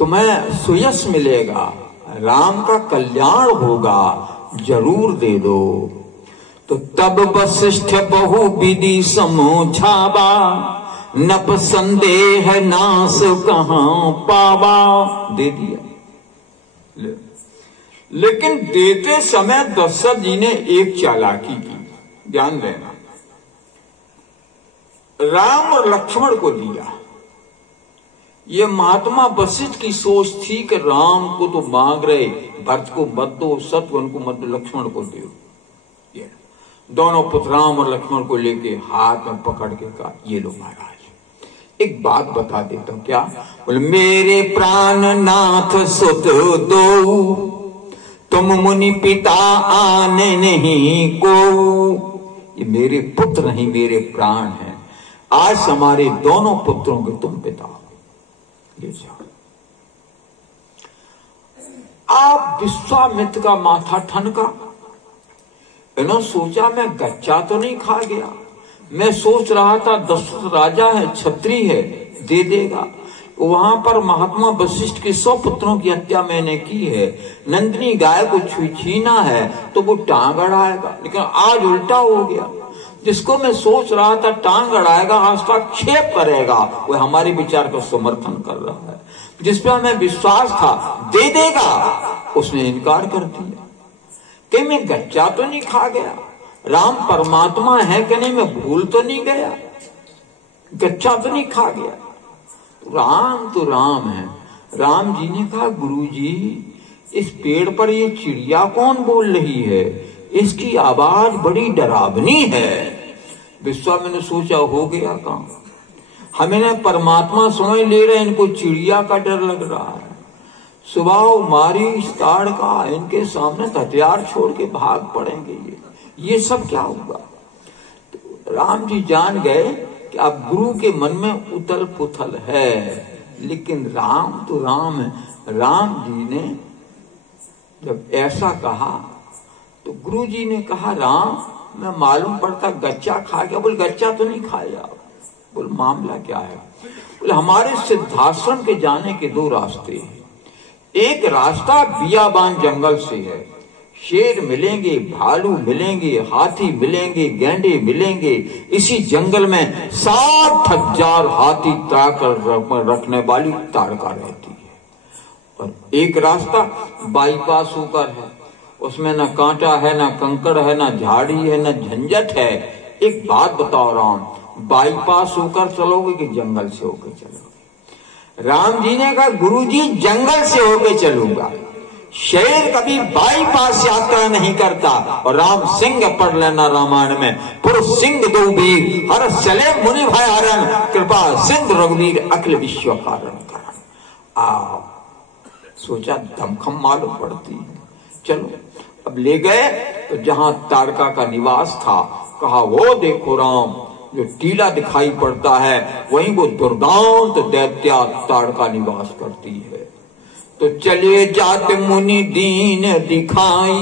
तुम्हें सुयश मिलेगा, राम का कल्याण होगा, जरूर दे दो। तो तब वशिष्ठ बहु विधि समझावा, नप संदेह नास कहां पावा। दे दिया। लेकिन देते समय दशरथ जी ने एक चालाकी की, ध्यान देना। राम और लक्ष्मण को दिया। ये महात्मा वशिष्ठ की सोच थी कि राम को तो मांग रहे, भरत को मत दो, शत्रुघ्न को मत दो, लक्ष्मण को दो। ये दोनों पुत्र राम और लक्ष्मण को लेके हाथ में पकड़ के कहा, ये लो महाराज एक बात बता देता हूं। क्या? बोले मेरे प्राण नाथ सुत दो, तुम मुनि पिता आने नहीं को। ये मेरे पुत्र नहीं, मेरे प्राण हैं। आज हमारे दोनों पुत्रों के तुम पिता ले जाओ। आप विश्वामित्र का माथा ठनका। इन्होंने सोचा मैं गच्चा तो नहीं खा गया। मैं सोच रहा था दशरथ राजा है, क्षत्रिय है, दे देगा। वहां पर महात्मा वशिष्ठ के 100 पुत्रों की हत्या मैंने की है। नंदिनी गाय को छीना है तो वो टांग अड़ाएगा, लेकिन आज उल्टा हो गया। जिसको मैं सोच रहा था टांग अड़ाएगा, हस्तक्षेप करेगा, वो हमारे विचार का समर्थन कर रहा है। जिस पर हमें विश्वास था दे देगा, उसने इनकार कर दिया कि मैं गच्चा तो नहीं खा गया, राम परमात्मा है कि नहीं, मैं भूल तो नहीं गया, गच्चा तो नहीं खा गया। राम तो राम है। राम जी ने कहा गुरुजी इस पेड़ पर ये चिड़िया कौन बोल रही है, इसकी आवाज बड़ी डरावनी है। विश्वामित्र ने सोचा हो गया काम, हमें परमात्मा समझ ले रहे, इनको चिड़िया का डर लग रहा है। सुबह मारी इस ताड़ का, इनके सामने हथियार छोड़ के भाग पड़ेंगे, ये सब क्या होगा। तो राम जी जान गए कि अब गुरु के मन में उथल पुथल है, लेकिन राम तो राम है। राम जी ने जब ऐसा कहा तो गुरु जी ने कहा राम मैं मालूम पड़ता गच्चा खा गया। बोल गच्चा तो नहीं खाया। बोल मामला क्या है। बोले हमारे सिद्धाश्रम के जाने के दो रास्ते हैं। एक रास्ता बियाबान जंगल से है, शेर मिलेंगे, भालू मिलेंगे, हाथी मिलेंगे, गैंडे मिलेंगे। इसी जंगल में 60,000 हाथी ताकर रखने वाली ताड़का रहती है। और एक रास्ता बाईपास होकर है, उसमें न कांटा है, न कंकड़ है, न झाड़ी है, न झंझट है। एक बात बताओ राम, बाईपास होकर चलोगे कि जंगल से होकर चलोगे। राम जी ने कहा गुरुजी जंगल से होकर चलूंगा। शेर कभी बाईपास यात्रा नहीं करता। और राम सिंह पढ़ लेना रामायण में, पुरुष सिंह दो वीर हर चले मुनि भय हरण, कृपा सिंह रघुवीर अखिल विश्व कारण करण। सोचा दमखम मालूम पड़ती है, चलो अब ले गए। तो जहां ताड़का का निवास था, कहा वो देखो राम जो टीला दिखाई पड़ता है वहीं वो दुर्दांत दैत्या ताड़का निवास करती है। तो चले जाते मुनि दीन दिखाई,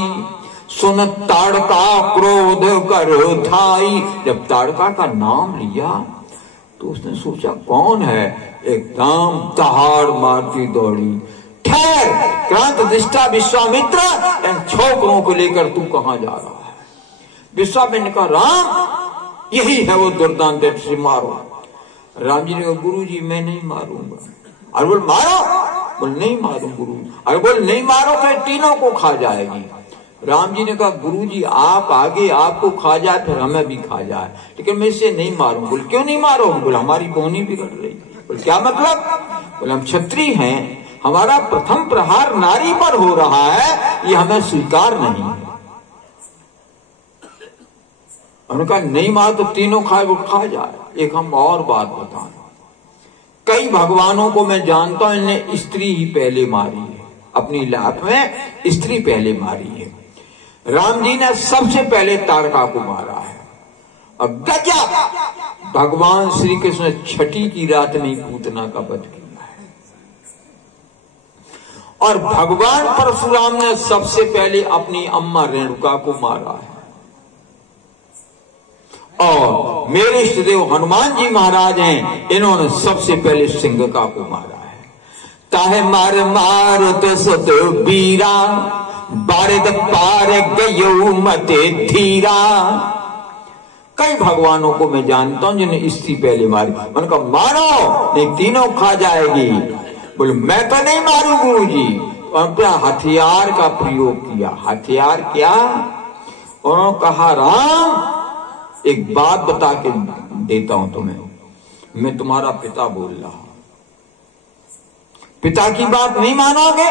सुन ताड़का क्रोध करो धाई। जब ताड़का का नाम लिया तो उसने सोचा कौन है, एकदम दहाड़ मारती दौड़ी। ठहर क्रांत दृष्टा विश्वामित्र, इन छोकरों को लेकर तू कहां जा रहा है। विश्वामित्र ने कहा राम यही है वो दुर्दांत से मारो। राम जी ने कहा गुरु जी मैं नहीं मारूंगा। अरे बोल मारो। बोल नहीं मारूं गुरु। अरे बोल नहीं मारो तो तीनों को खा जाएगी। राम जी ने कहा गुरु जी आप आगे आपको खा जाए फिर हमें भी खा जाए, लेकिन मैं इसे नहीं मारूं। बोल क्यों नहीं मारो। बोल हमारी बोनी बिगड़ रही। बोल क्या मतलब। बोले हम क्षत्रिय हैं, हमारा प्रथम प्रहार नारी पर हो रहा है, ये हमें स्वीकार नहीं है। उनका नहीं मार तो तीनों खाए वो खा जाए। एक हम और बात बता रहे, कई भगवानों को मैं जानता हूं इन्हें स्त्री ही पहले मारी है, अपनी लाइफ में स्त्री पहले मारी है। राम जी ने सबसे पहले ताड़का को मारा है। और गजब भगवान श्री कृष्ण छठी की रात में पूतना का वध किया है। और भगवान परशुराम ने सबसे पहले अपनी अम्मा रेणुका को मारा है। और मेरे इष्टदेव हनुमान जी महाराज हैं, इन्होंने सबसे पहले सिंघका को मारा है। ताहे मार मार तो सुत बीरा, बारिद पार गयो मते धीरा। कई भगवानों को मैं जानता हूं जिन्हें स्त्री पहले मारी। उनका मारो नहीं तीनों खा जाएगी। बोले मैं तो नहीं मारू गुरु जी। अपना हथियार का प्रयोग किया। हथियार क्या। उन्होंने कहा राम एक बात बता के देता हूं तुम्हें, मैं तुम्हारा पिता बोल रहा हूं, पिता की बात नहीं मानोगे।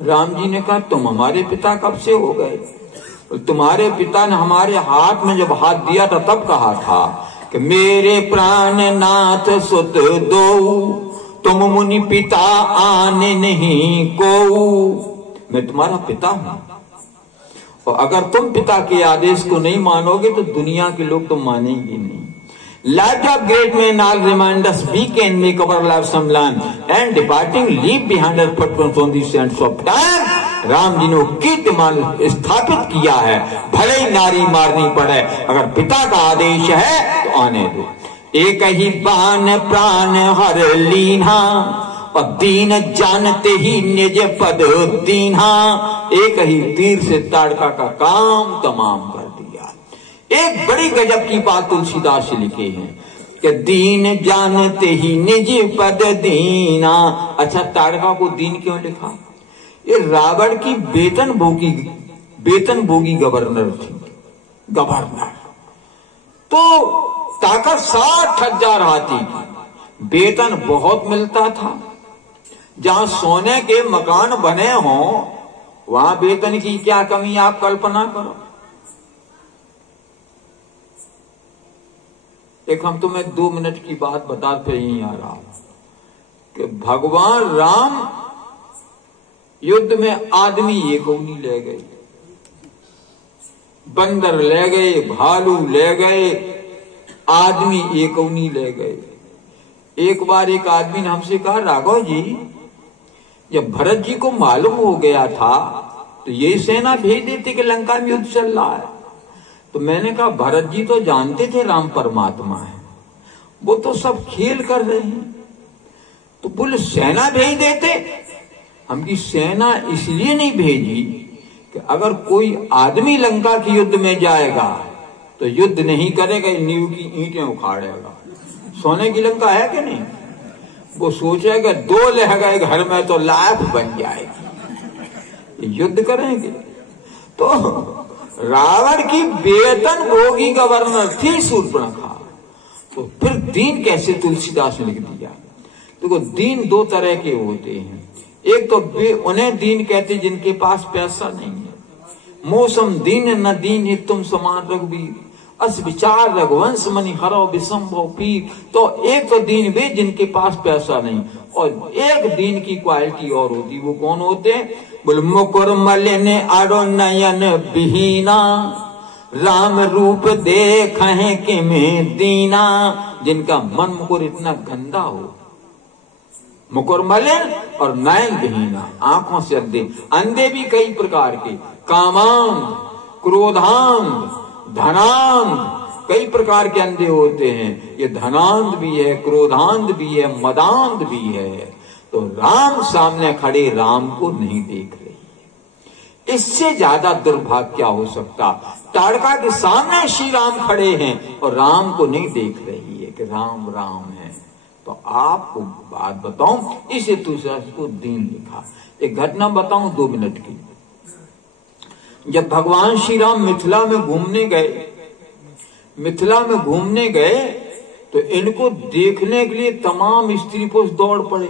राम जी ने कहा तुम हमारे पिता कब से हो गए। तुम्हारे पिता ने हमारे हाथ में जब हाथ दिया था तब कहा था कि मेरे प्राण नाथ सुत दो, तुम मुनि पिता आने नहीं को। मैं तुम्हारा पिता हूं, और अगर तुम पिता के आदेश को नहीं मानोगे तो दुनिया के लोग तो मानेंगे नहीं। Light of great men all remind us we can make our life some land and departing leave behind us footprints on the sands of time। Ram ji ने कीर्तिमान स्थापित किया है, भले ही नारी मारनी पड़े, अगर पिता का आदेश है तो आने दो। एक ही बाण प्राण हर लीना, और दीन जानते ही निज पद दीना। एक ही तीर से ताड़का का काम तमाम कर दिया। एक बड़ी गजब की बात तुलसीदास से लिखे हैं कि दीन जानते ही निज पद दीना। अच्छा ताड़का को दीन क्यों लिखा। ये रावण की वेतन भोगी गवर्नर थी। गवर्नर तो ताकत 60,000 हाथी की, वेतन बहुत मिलता था। जहां सोने के मकान बने हों वहां वेतन की क्या कमी आप कल्पना करो। एक हम तुम्हें 2 मिनट की बात बताते यहीं आ रहा हूं कि भगवान राम युद्ध में आदमी एकौनी ले गए, बंदर ले गए, भालू ले गए, आदमी एकौनी ले गए। एक बार एक आदमी ने हमसे कहा, राघव जी जब भरत जी को मालूम हो गया था तो ये सेना भेज देते कि लंका में युद्ध चल रहा है। तो मैंने कहा भरत जी तो जानते थे राम परमात्मा है, वो तो सब खेल कर रहे हैं, तो बोले सेना भेज देते। हमकी सेना इसलिए नहीं भेजी कि अगर कोई आदमी लंका के युद्ध में जाएगा तो युद्ध नहीं करेगा, नींव की ईंटें उखाड़ेगा। सोने की लंका है कि नहीं? वो सोचेगा 2 लह गए घर में तो लाख बन जाएगी, युद्ध करेंगे। तो रावण की वेतन भोगी गवर्नर थी शूर्पणखा। तो फिर दीन कैसे तुलसीदास ने लिख दिया। देखो दीन 2 तरह के होते हैं। एक तो वे उन्हें दीन कहते जिनके पास पैसा नहीं है। मौसम दीन न दीन तुम समान रघुवीर, अस विचार रघुवंश मणि हरो विसंभव पीर। तो एक तो दीन वे जिनके पास पैसा नहीं, और एक दीन की क्वालिटी और होती। वो कौन होते हैं? बोल मुकुर मलिन आरो नयन बिहीना, राम रूप देखें कि में दीना। जिनका मन मुकुर इतना गंदा हो, मुकुर मलिन और नयन विहीना, आंखों से अंधे। अंधे भी कई प्रकार के, कामांध, क्रोधांध, धनांध, कई प्रकार के अंधे होते हैं। ये धनांध भी है, क्रोधांध भी है, मदांध भी है। तो राम सामने खड़े राम को नहीं देख रही है। इससे ज्यादा दुर्भाग्य क्या हो सकता। ताड़का के सामने श्री राम खड़े हैं और राम को नहीं देख रही है कि राम राम है। तो आपको बात बताऊं, इसे तुलसीदास को दीन लिखा। एक घटना बताऊं 2 मिनट की। जब भगवान श्री राम मिथिला में घूमने गए तो इनको देखने के लिए तमाम स्त्री पुरुष दौड़ पड़े।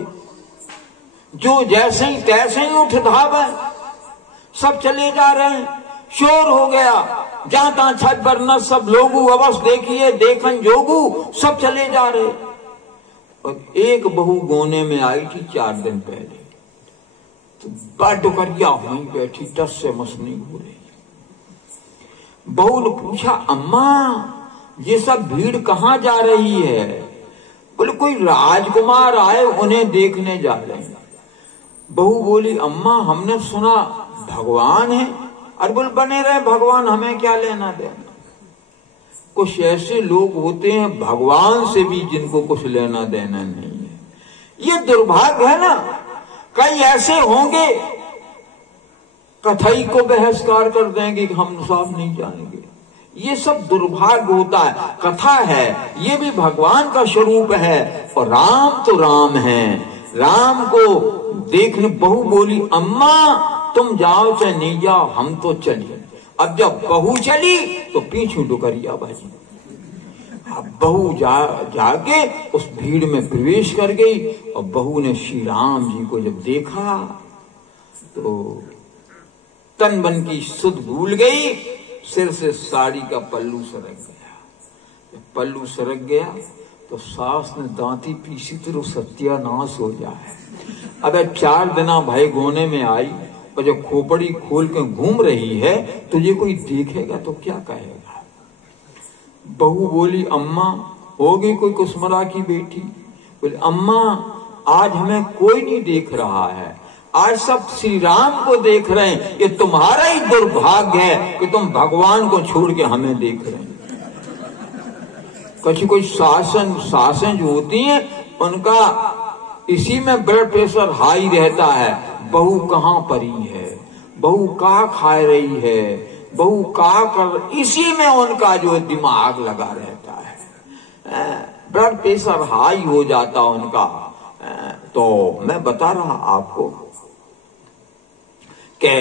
जो जैसे ही तैसे ही उठ धावे, सब चले जा रहे हैं। शोर हो गया, जहां तहां छत बरना सब लोगू अवश्य देखिए देखन जोगू, सब चले जा रहे। और एक बहू गोने में आई थी 4 दिन पहले, तो बाटुकरिया वहीं बैठी, टस से मस नहीं हो रही। बहू ने पूछा, अम्मा ये सब भीड़ कहाँ जा रही है? बोले कोई राजकुमार आए, उन्हें देखने जा रहे हैं। बहू बोली, अम्मा हमने सुना भगवान है। अरे बोल बने रहे भगवान, हमें क्या लेना देना। कुछ ऐसे लोग होते हैं भगवान से भी जिनको कुछ लेना देना नहीं है। ये दुर्भाग्य है ना। कई ऐसे होंगे कथई को बहिष्कार कर देंगे कि हम साफ नहीं जाएंगे। ये सब दुर्भाग्य होता है। कथा है, ये भी भगवान का स्वरूप है। और राम तो राम है, राम को देखने। बहू बोली, अम्मा तुम जाओ चाहे नहीं जाओ, हम तो चलिए। अब जब बहू चली तो पीछू डुकरिया बाजी। अब बहू जाके उस भीड़ में प्रवेश कर गई। और बहू ने श्री राम जी को जब देखा तो तन बन की सुध भूल गई। सिर से साड़ी का पल्लू सरक गया। जब पल्लू सरक गया तो सास ने दांती पीसी तो सत्यानाश हो जाए। अब 4 दिना भाई गोने में आई और जब खोपड़ी खोल के घूम रही है, तुझे कोई देखेगा तो क्या कहेगा। बहू बोली, अम्मा होगी कोई कुसमरा की बेटी। बोले, अम्मा आज हमें कोई नहीं देख रहा है, आज सब श्री राम को देख रहे हैं। ये तुम्हारा ही दुर्भाग्य है कि तुम भगवान को छोड़ के हमें देख रहे हैं। कोई सासन जो होती है उनका इसी में ब्लड प्रेशर हाई रहता है। बहू कहाँ परी है, बहू का खा रही है, बहू का कर, इसी में उनका जो दिमाग लगा रहता है। ब्लड प्रेशर हाई हो जाता उनका। तो मैं बता रहा आपको कि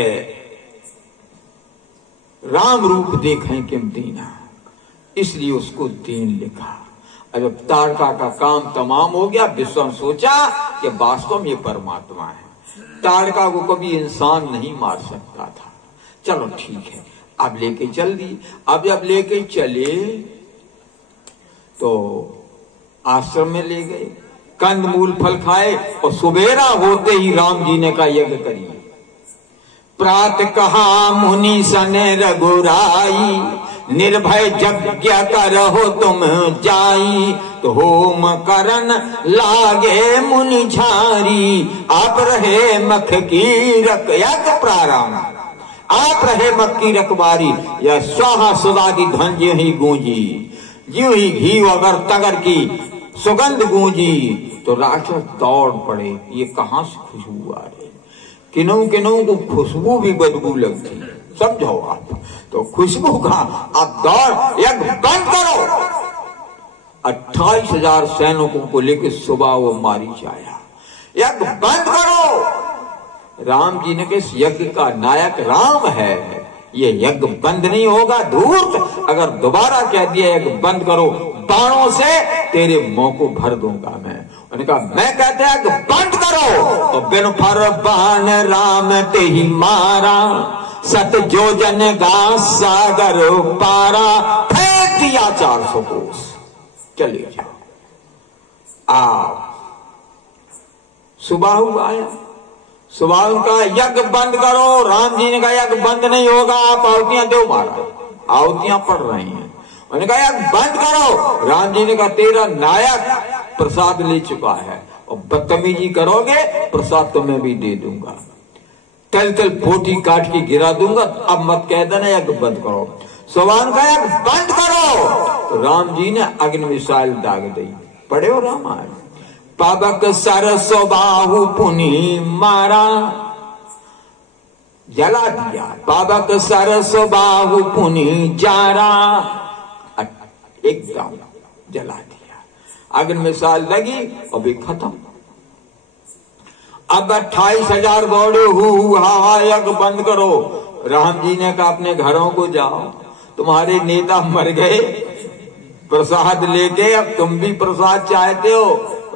राम रूप देखें किम दीना, इसलिए उसको दीन लिखा। जब ताड़का का काम तमाम हो गया, विश्व ने सोचा कि वास्तव में ये परमात्मा है, ताड़का को कभी इंसान नहीं मार सकता था। चलो ठीक है, अब लेके चल दी। अब जब लेके चले तो आश्रम में ले गए, कंद मूल फल खाए और सुबेरा होते ही राम जी ने का यज्ञ करिए। प्रात कहा मुनि सने रघुराई, निर्भय यज्ञ करहो तुम जाई, तो होम करन लागे मुनि झारी, आप रहे मख की रख यज्ञ प्रारंभ, आप रहे मख की रखबारी, यह स्वाहा सुधा की ध्वनि ज्यों ही गूंजी, ज्यों ही घी अगर तगर की सुगंध गूंजी, तो राक्षस दौड़ पड़े। ये कहां से खुशबू आ रही? किन्हों किन्हों को खुशबू भी बदबू लगती, समझो आप। तो खुशबू का आप दौड़, यज्ञ बंद करो। 28,000 सैनिकों को लेकर सुबह वो मारीच आया, यज्ञ बंद करो। राम जी ने इस यज्ञ का नायक राम है, ये यज्ञ बंद नहीं होगा। धूर्त, अगर दोबारा कह दिया यज्ञ बंद करो, बाणों से तेरे मुंह को भर दूंगा मैं। उन्होंने कहा मैं कहते हैं कि बंद करो। और बिन फर बाण राम ते ही मारा, सत जोजन गा सागर पारा, फेंक दिया 400 कोस। चलिए जाओ। आओ, सुबाहु आया, सुबाहु का यज्ञ बंद करो। राम जी ने कहा यज्ञ बंद नहीं होगा, आप आहुतियां दो। मारा, आहुतियां पड़ रही हैं। उन्होंने कहा यज्ञ बंद करो। राम जी ने कहा तेरा नायक प्रसाद ले चुका है और बदतमीजी करोगे प्रसाद तो मैं भी दे दूंगा, तल तल फोटी काट के गिरा दूंगा। अब मत कह देना यज्ञ बंद करो। सवान का यज्ञ बंद करो। तो राम जी ने अग्नि मिसाइल दाग दी। पढ़े हो रामायण। पावक सरसो बाहु पुनि मारा, जला दिया। पावक सरसो बाहु पुनि जारा, एकदम जला दिया। अग्नि मिसाइल लगी और भी खत्म। अब 28,000 बौड़े हुआ, यज्ञ बंद करो। राम जी ने कहा अपने घरों को जाओ, तुम्हारे नेता मर गए, प्रसाद लेके अब तुम भी प्रसाद चाहते हो,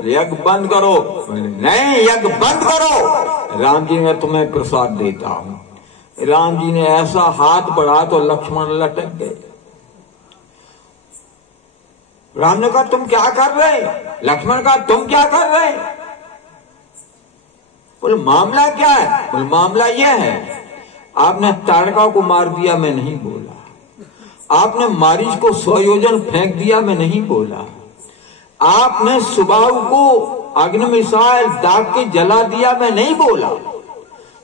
यज्ञ बंद करो। नहीं, यज्ञ बंद करो। राम जी ने तुम्हें प्रसाद देता हूं। राम जी ने ऐसा हाथ बढ़ा तो लक्ष्मण लटक गए। राम ने कहा तुम क्या कर रहे? लक्ष्मण कहा तुम क्या कर रहे? बोले मामला क्या है? बोले मामला यह है, आपने ताड़का को मार दिया, मैं नहीं बोला। आपने मारीच को 100 योजन फेंक दिया, मैं नहीं बोला। आपने सुबाहु को अग्नि मिसाइल दाग के जला दिया, मैं नहीं बोला।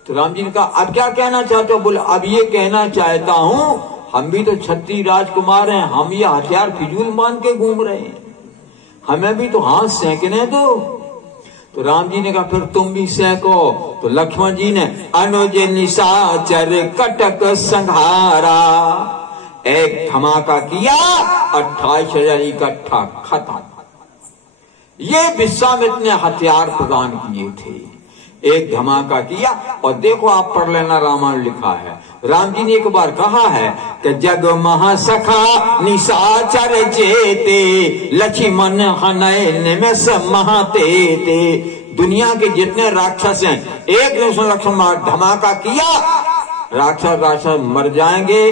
तो राम जी ने कहा अब क्या कहना चाहते हो? बोले अब ये कहना चाहता हूं, हम भी तो छत्री राजकुमार हैं, हम ये हथियार फिजूल मान के घूम रहे हैं, हमें भी तो हाथ सेंकने दो। तो राम जी ने कहा फिर तुम भी सेंको। तो लक्ष्मण जी ने अनुज निशाचर कटक संहारा, एक धमाका किया, 28,000 इकट्ठा खत्म। ये विश्वामित्र ने हथियार प्रदान किए थे। एक धमाका किया। और देखो आप पढ़ लेना, रामायण लिखा है। राम जी ने एक बार कहा है कि जग महासखा निशाचर जेते, लक्ष्मण हनय निमेष महाते ते। दुनिया के जितने राक्षस हैं, एक ने उसने लक्ष्मण धमाका किया, राक्षस मर जाएंगे,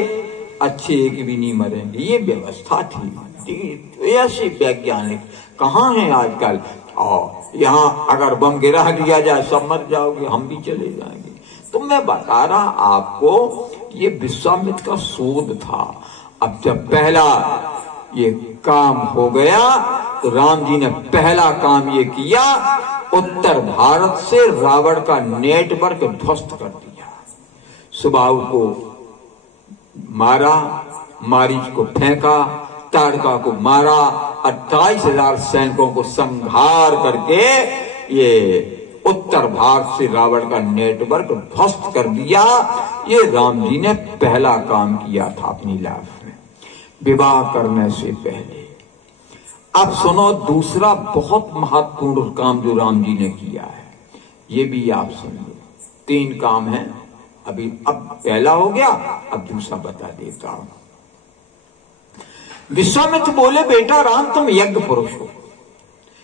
अच्छे एक भी नहीं मरेंगे। ये व्यवस्था थी। ऐसी वैज्ञानिक कहाँ है आजकल? और यहाँ अगर बम गिरा दिया जाए सब मर जाओगे, हम भी चले जाएंगे। तो मैं बता रहा आपको, ये विश्वामित्र का शोध था। अब जब पहला ये काम हो गया तो राम जी ने पहला काम ये किया, उत्तर भारत से रावण का नेटवर्क ध्वस्त कर दिया। सुबाहु को मारा, मारीच को फेंका, ताड़का को मारा, 28,000 सैनिकों को संहार करके ये उत्तर भारत से रावण का नेटवर्क ध्वस्त कर दिया। ये राम जी ने पहला काम किया था अपनी लाइफ में, विवाह करने से पहले। अब सुनो दूसरा बहुत महत्वपूर्ण काम जो राम जी ने किया है, ये भी आप सुन लो। 3 काम है अभी। अब पहला हो गया, अब दूसरा बता देता हूं। विश्वामित्र बोले, बेटा राम तुम यज्ञ पुरुष हो,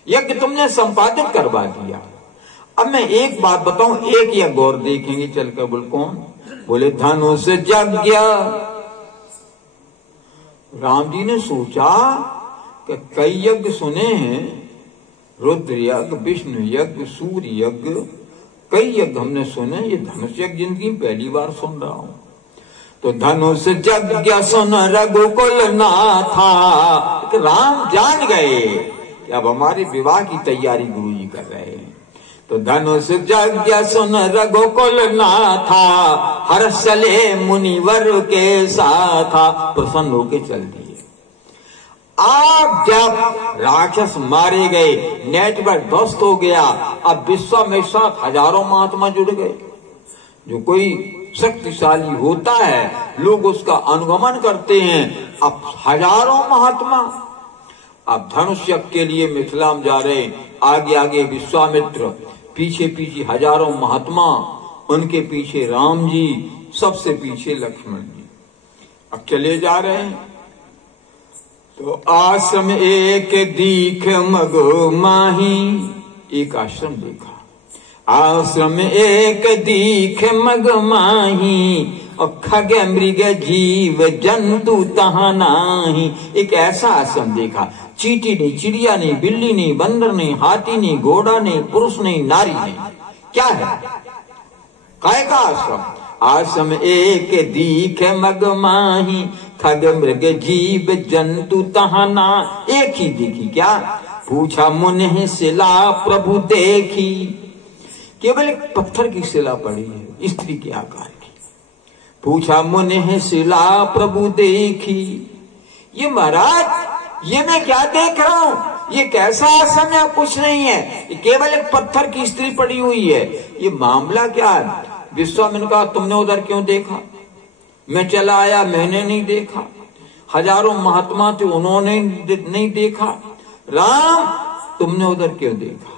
यज्ञ तुमने संपादित करवा दिया। अब मैं एक बात बताऊं, एक यज्ञ और देखेंगे चलकर। बोल कौन? बोले धनुष यज्ञ। राम जी ने सोचा कि कई यज्ञ सुने हैं, रुद्र यज्ञ, विष्णु यज्ञ, सूर्य यज्ञ, कई यज्ञ हमने सुने, ये धनुष यज्ञ जिंदगी पहली बार सुन रहा हूं। तो धनुष यज्ञ सुन रघुकुल नाथा। राम जान गए कि अब हमारे विवाह की तैयारी गुरु जी कर रहे हैं। तो धनुष यज्ञ सुन रघुकुल नाथा, हर्षले मुनिवर के साथा। प्रसन्न होके चल दिए। अब जब राक्षस मारे गए, नेटवर्क ध्वस्त हो गया, अब विश्व में साथ हजारों महात्मा जुड़ गए। जो कोई शक्तिशाली होता है लोग उसका अनुगमन करते हैं। अब हजारों महात्मा अब धनुष यज्ञ के लिए मिथिला में जा रहे। आगे आगे विश्वामित्र, पीछे पीछे हजारों महात्मा, उनके पीछे राम जी, सबसे पीछे लक्ष्मण जी। अब चले जा रहे हैं तो आश्रम एक दीख मगो माही। एक आश्रम देखा, आश्रम एक दीख मग माही, और खग मृग जीव जंतु तहां नाही। एक ऐसा आश्रम देखा, चींटी नहीं, चिड़िया नहीं, बिल्ली नहीं, बंदर नहीं, हाथी नहीं, घोड़ा नहीं, पुरुष नहीं, नारी नहीं। क्या है? काय का आश्रम? आश्रम एक दीख मग माही, खग मृग जीव जंतु तहां ना। एक ही देखी। क्या? पूछा मुनि शिला प्रभु देखी। केवल एक पत्थर की शिला पड़ी है, स्त्री के आकार की। पूछा मुनि शिला प्रभु देखी। ये महाराज, ये मैं क्या देख रहा हूं? ये कैसा आश्रम है? कुछ नहीं है, ये केवल एक पत्थर की स्त्री पड़ी हुई है। ये मामला क्या है? विश्वामित्र ने कहा, तुमने उधर क्यों देखा? मैं चला आया, मैंने नहीं देखा। हजारों महात्मा थे, उन्होंने नहीं देखा। राम, तुमने उधर क्यों देखा?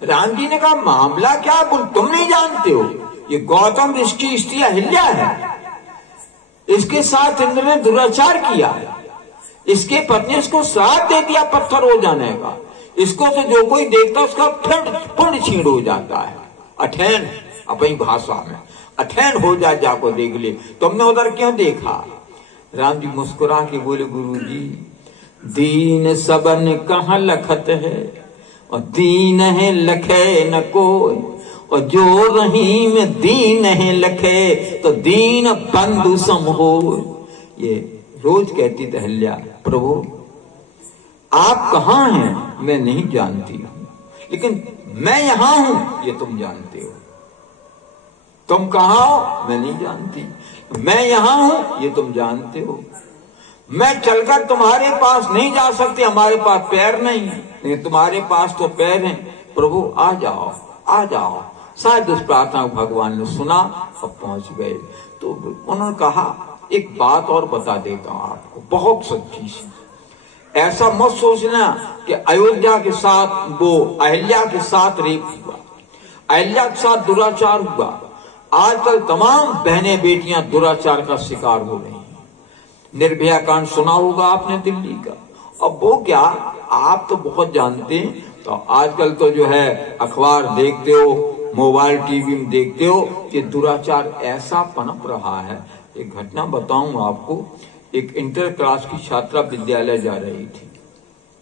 राम जी ने कहा, मामला क्या? बोल, तुम नहीं जानते हो, ये गौतम ऋषि स्त्री अहिल्या है। इसके साथ इंद्र ने दुराचार किया है। इसके पत्नी इसको श्राप दे दिया पत्थर हो जाने का। इसको तो जो कोई देखता उसका पुण्य छीण हो जाता है। अठैन, अपनी भाषा में अठैन हो जाए, जाको देख ले। तुमने उधर क्यों देखा? राम जी मुस्कुरा के बोले, गुरु जी, दीन सबन कहाँ लखत है, और दीन है लखे न कोई, और जो रही में दीन है लखे, तो दीन बंधु सम हो। ये रोज कहती थी अहिल्या, प्रभु आप कहाँ हैं मैं नहीं जानती हूं, लेकिन मैं यहां हूं ये तुम जानते हो। तुम कहाँ हो मैं नहीं जानती, मैं यहां हूं ये तुम जानते हो। मैं चलकर तुम्हारे पास नहीं जा सकती, हमारे पास पैर नहीं है, लेकिन तुम्हारे पास तो पैर हैं। प्रभु आ जाओ, आ जाओ। शायद उस प्रार्थना को भगवान ने सुना और पहुंच गए। तो उन्होंने कहा, एक बात और बता देता हूं आपको, बहुत सच्ची सी। ऐसा मत सोचना कि अयोध्या के साथ, वो अहिल्या के साथ रेप हुआ, अहिल्या के साथ दुराचार हुआ। आजकल तमाम बहनें बेटियां दुराचार का शिकार हो रही हैं। निर्भया कांड सुना होगा आपने दिल्ली का। अब वो क्या, आप तो बहुत जानते हैं। तो आजकल तो जो है अखबार देखते हो, मोबाइल टीवी में देखते हो कि दुराचार ऐसा पनप रहा है। एक घटना बताऊं आपको। एक इंटर क्लास की छात्रा विद्यालय जा रही थी,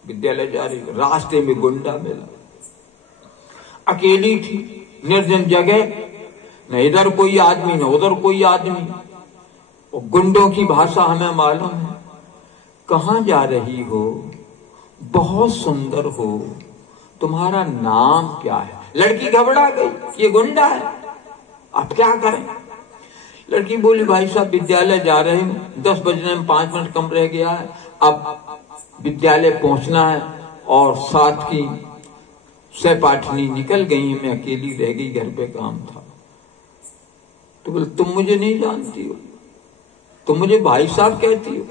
विद्यालय जा रही, रास्ते में गुंडा मिला। अकेली थी, निर्जन जगह, न इधर कोई आदमी न उधर कोई आदमी। और गुंडों की भाषा हमें मालूम है। कहाँ जा रही हो? बहुत सुंदर हो, तुम्हारा नाम क्या है? लड़की घबरा गई, ये गुंडा है, अब क्या करें? लड़की बोली, भाई साहब विद्यालय जा रहे हूं, 10 बजने में 5 मिनट कम रह गया है, अब विद्यालय पहुंचना है। और साथ की सहपाठनी निकल गई, मैं अकेली रह गई, घर पे काम था। तो बोले, तुम मुझे नहीं जानती हो, तुम मुझे भाई साहब कहती हो,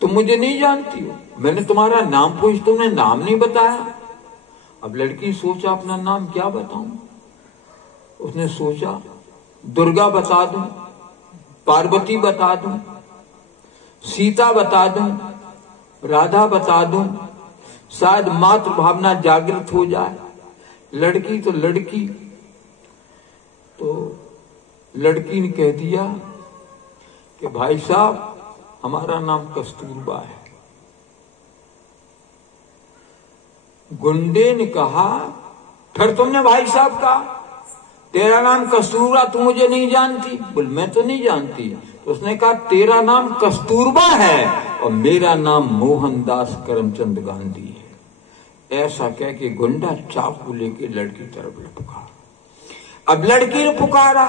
तुम मुझे नहीं जानती हो, मैंने तुम्हारा नाम पूछ, तुमने नाम नहीं बताया। अब लड़की सोचा अपना नाम क्या बताऊं। उसने सोचा दुर्गा बता दूं, पार्वती बता दूं, सीता बता दूं, राधा बता दूं, शायद मातृ भावना जागृत हो जाए। लड़की तो लड़की, तो लड़की ने कह दिया कि भाई साहब हमारा नाम कस्तूरबा है। गुंडे ने कहा फिर तुमने भाई साहब कहा, तेरा नाम कस्तूरबा, तू मुझे नहीं जानती? बोल मैं तो नहीं जानती। तो उसने कहा तेरा नाम कस्तूरबा है और मेरा नाम मोहनदास करमचंद गांधी है। ऐसा कह के गुंडा चाकू लेके लड़की तरफ लपका। अब लड़की ने पुकारा,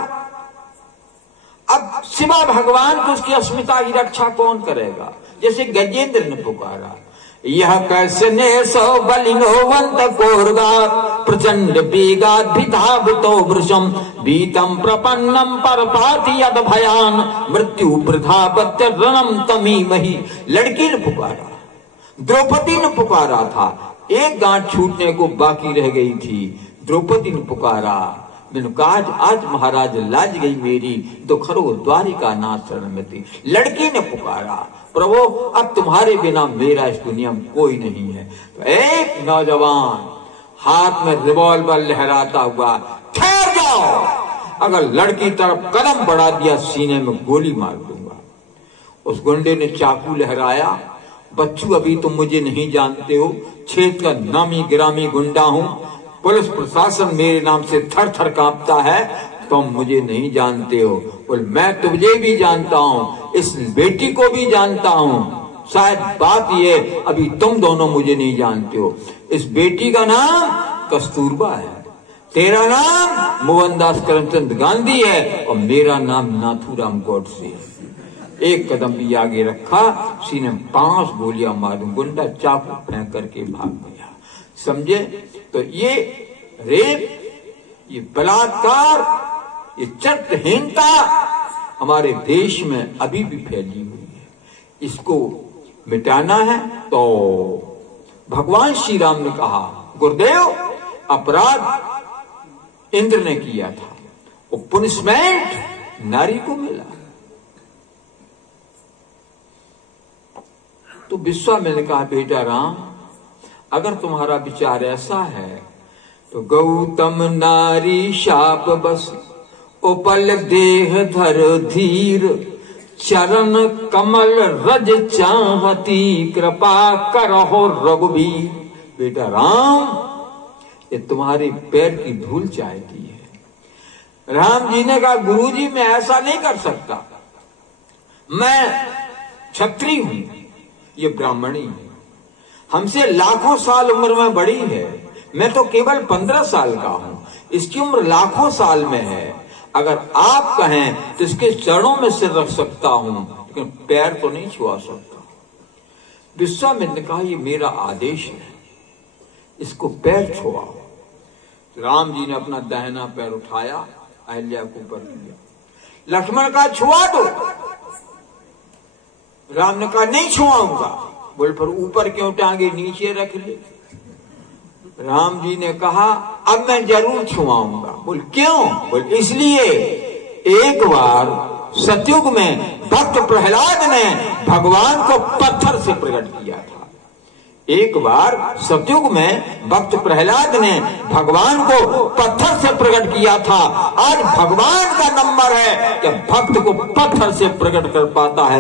अब सिवा भगवान को उसकी अस्मिता की रक्षा कौन करेगा? जैसे गजेंद्र ने पुकारा, यह कैसे ने सो बलिनोवंत कोरगा प्रचंड बीगात भिताभुतो वृषम बीतम प्रपन्नम पर पाति यद भयान मृत्यु प्रधापत्य रणम तमी वही। लड़की ने पुकारा, द्रौपदी ने पुकारा था, एक गांठ छूटने को बाकी रह गई थी। द्रौपदी ने पुकारा, मैंने कहा आज महाराज लाज गई मेरी, दुखरो द्वारिका नाथ शरण में थी। लड़की ने पुकारा, प्रभु अब तुम्हारे बिना मेरा इस दुनिया में कोई नहीं है। तो एक नौजवान हाथ में रिवॉल्वर लहराता हुआ, ठहर जाओ, अगर लड़की तरफ कदम बढ़ा दिया सीने में गोली मार दूंगा। उस गुंडे ने चाकू लहराया, बच्चू अभी तुम मुझे नहीं जानते हो, क्षेत्र का नामी गिरामी गुंडा हूं, पुलिस प्रशासन मेरे नाम से थर थर कांपता है, तुम मुझे नहीं जानते हो। बोल मैं तुझे भी जानता हूं, इस बेटी को भी जानता हूं, शायद बात ये अभी तुम दोनों मुझे नहीं जानते हो। इस बेटी का नाम कस्तूरबा है, तेरा नाम मोहनदास करमचंद गांधी है और मेरा नाम नाथूराम गॉडसे है। एक कदम भी आगे रखा, सीने में 5 गोलियां मारूं, गुंडा चाकू फेंक करके भाग गया। समझे? तो ये रेप, ये बलात्कार, ये चरित्रहीनता हमारे देश में अभी भी फैली हुई है। इसको मिटाना है तो भगवान श्री राम ने कहा, गुरुदेव अपराध इंद्र ने किया था, वो पनिशमेंट नारी को मिला। तो विश्वामित्र ने कहा, बेटा राम अगर तुम्हारा विचार ऐसा है तो गौतम नारी शाप बस उपल देह धर धीर चरण कमल रज चाहती कृपा करहो रघुवीर। बेटा राम ये तुम्हारे पैर की धूल चाहती है। राम जी ने कहा, गुरुजी मैं ऐसा नहीं कर सकता, मैं क्षत्रिय हूं, ये ब्राह्मणी है, हमसे लाखों साल उम्र में बड़ी है, मैं तो केवल 15 साल का हूं, इसकी उम्र लाखों साल में है। अगर आप कहें तो इसके चरणों में सिर रख सकता हूं, लेकिन पैर तो नहीं छुआ सकता। विश्वामित्र ने कहा, ये मेरा आदेश है, इसको पैर छुआओ। राम जी ने अपना दाहिना पैर उठाया, अहिल्या को ऊपर किया। लक्ष्मण का छुआ दो। राम ने कहा नहीं छुआऊंगा। बोल पर ऊपर क्यों टांगे नीचे रख ले। राम जी ने कहा अब मैं जरूर छुआऊंगा। बोल क्यों? बोल इसलिए एक बार सतयुग में भक्त प्रहलाद ने भगवान को पत्थर से प्रकट किया था। एक बार सतयुग में भक्त प्रहलाद ने भगवान को पत्थर से प्रकट किया था। आज भगवान का नंबर है कि भक्त को पत्थर से प्रकट कर पाता है।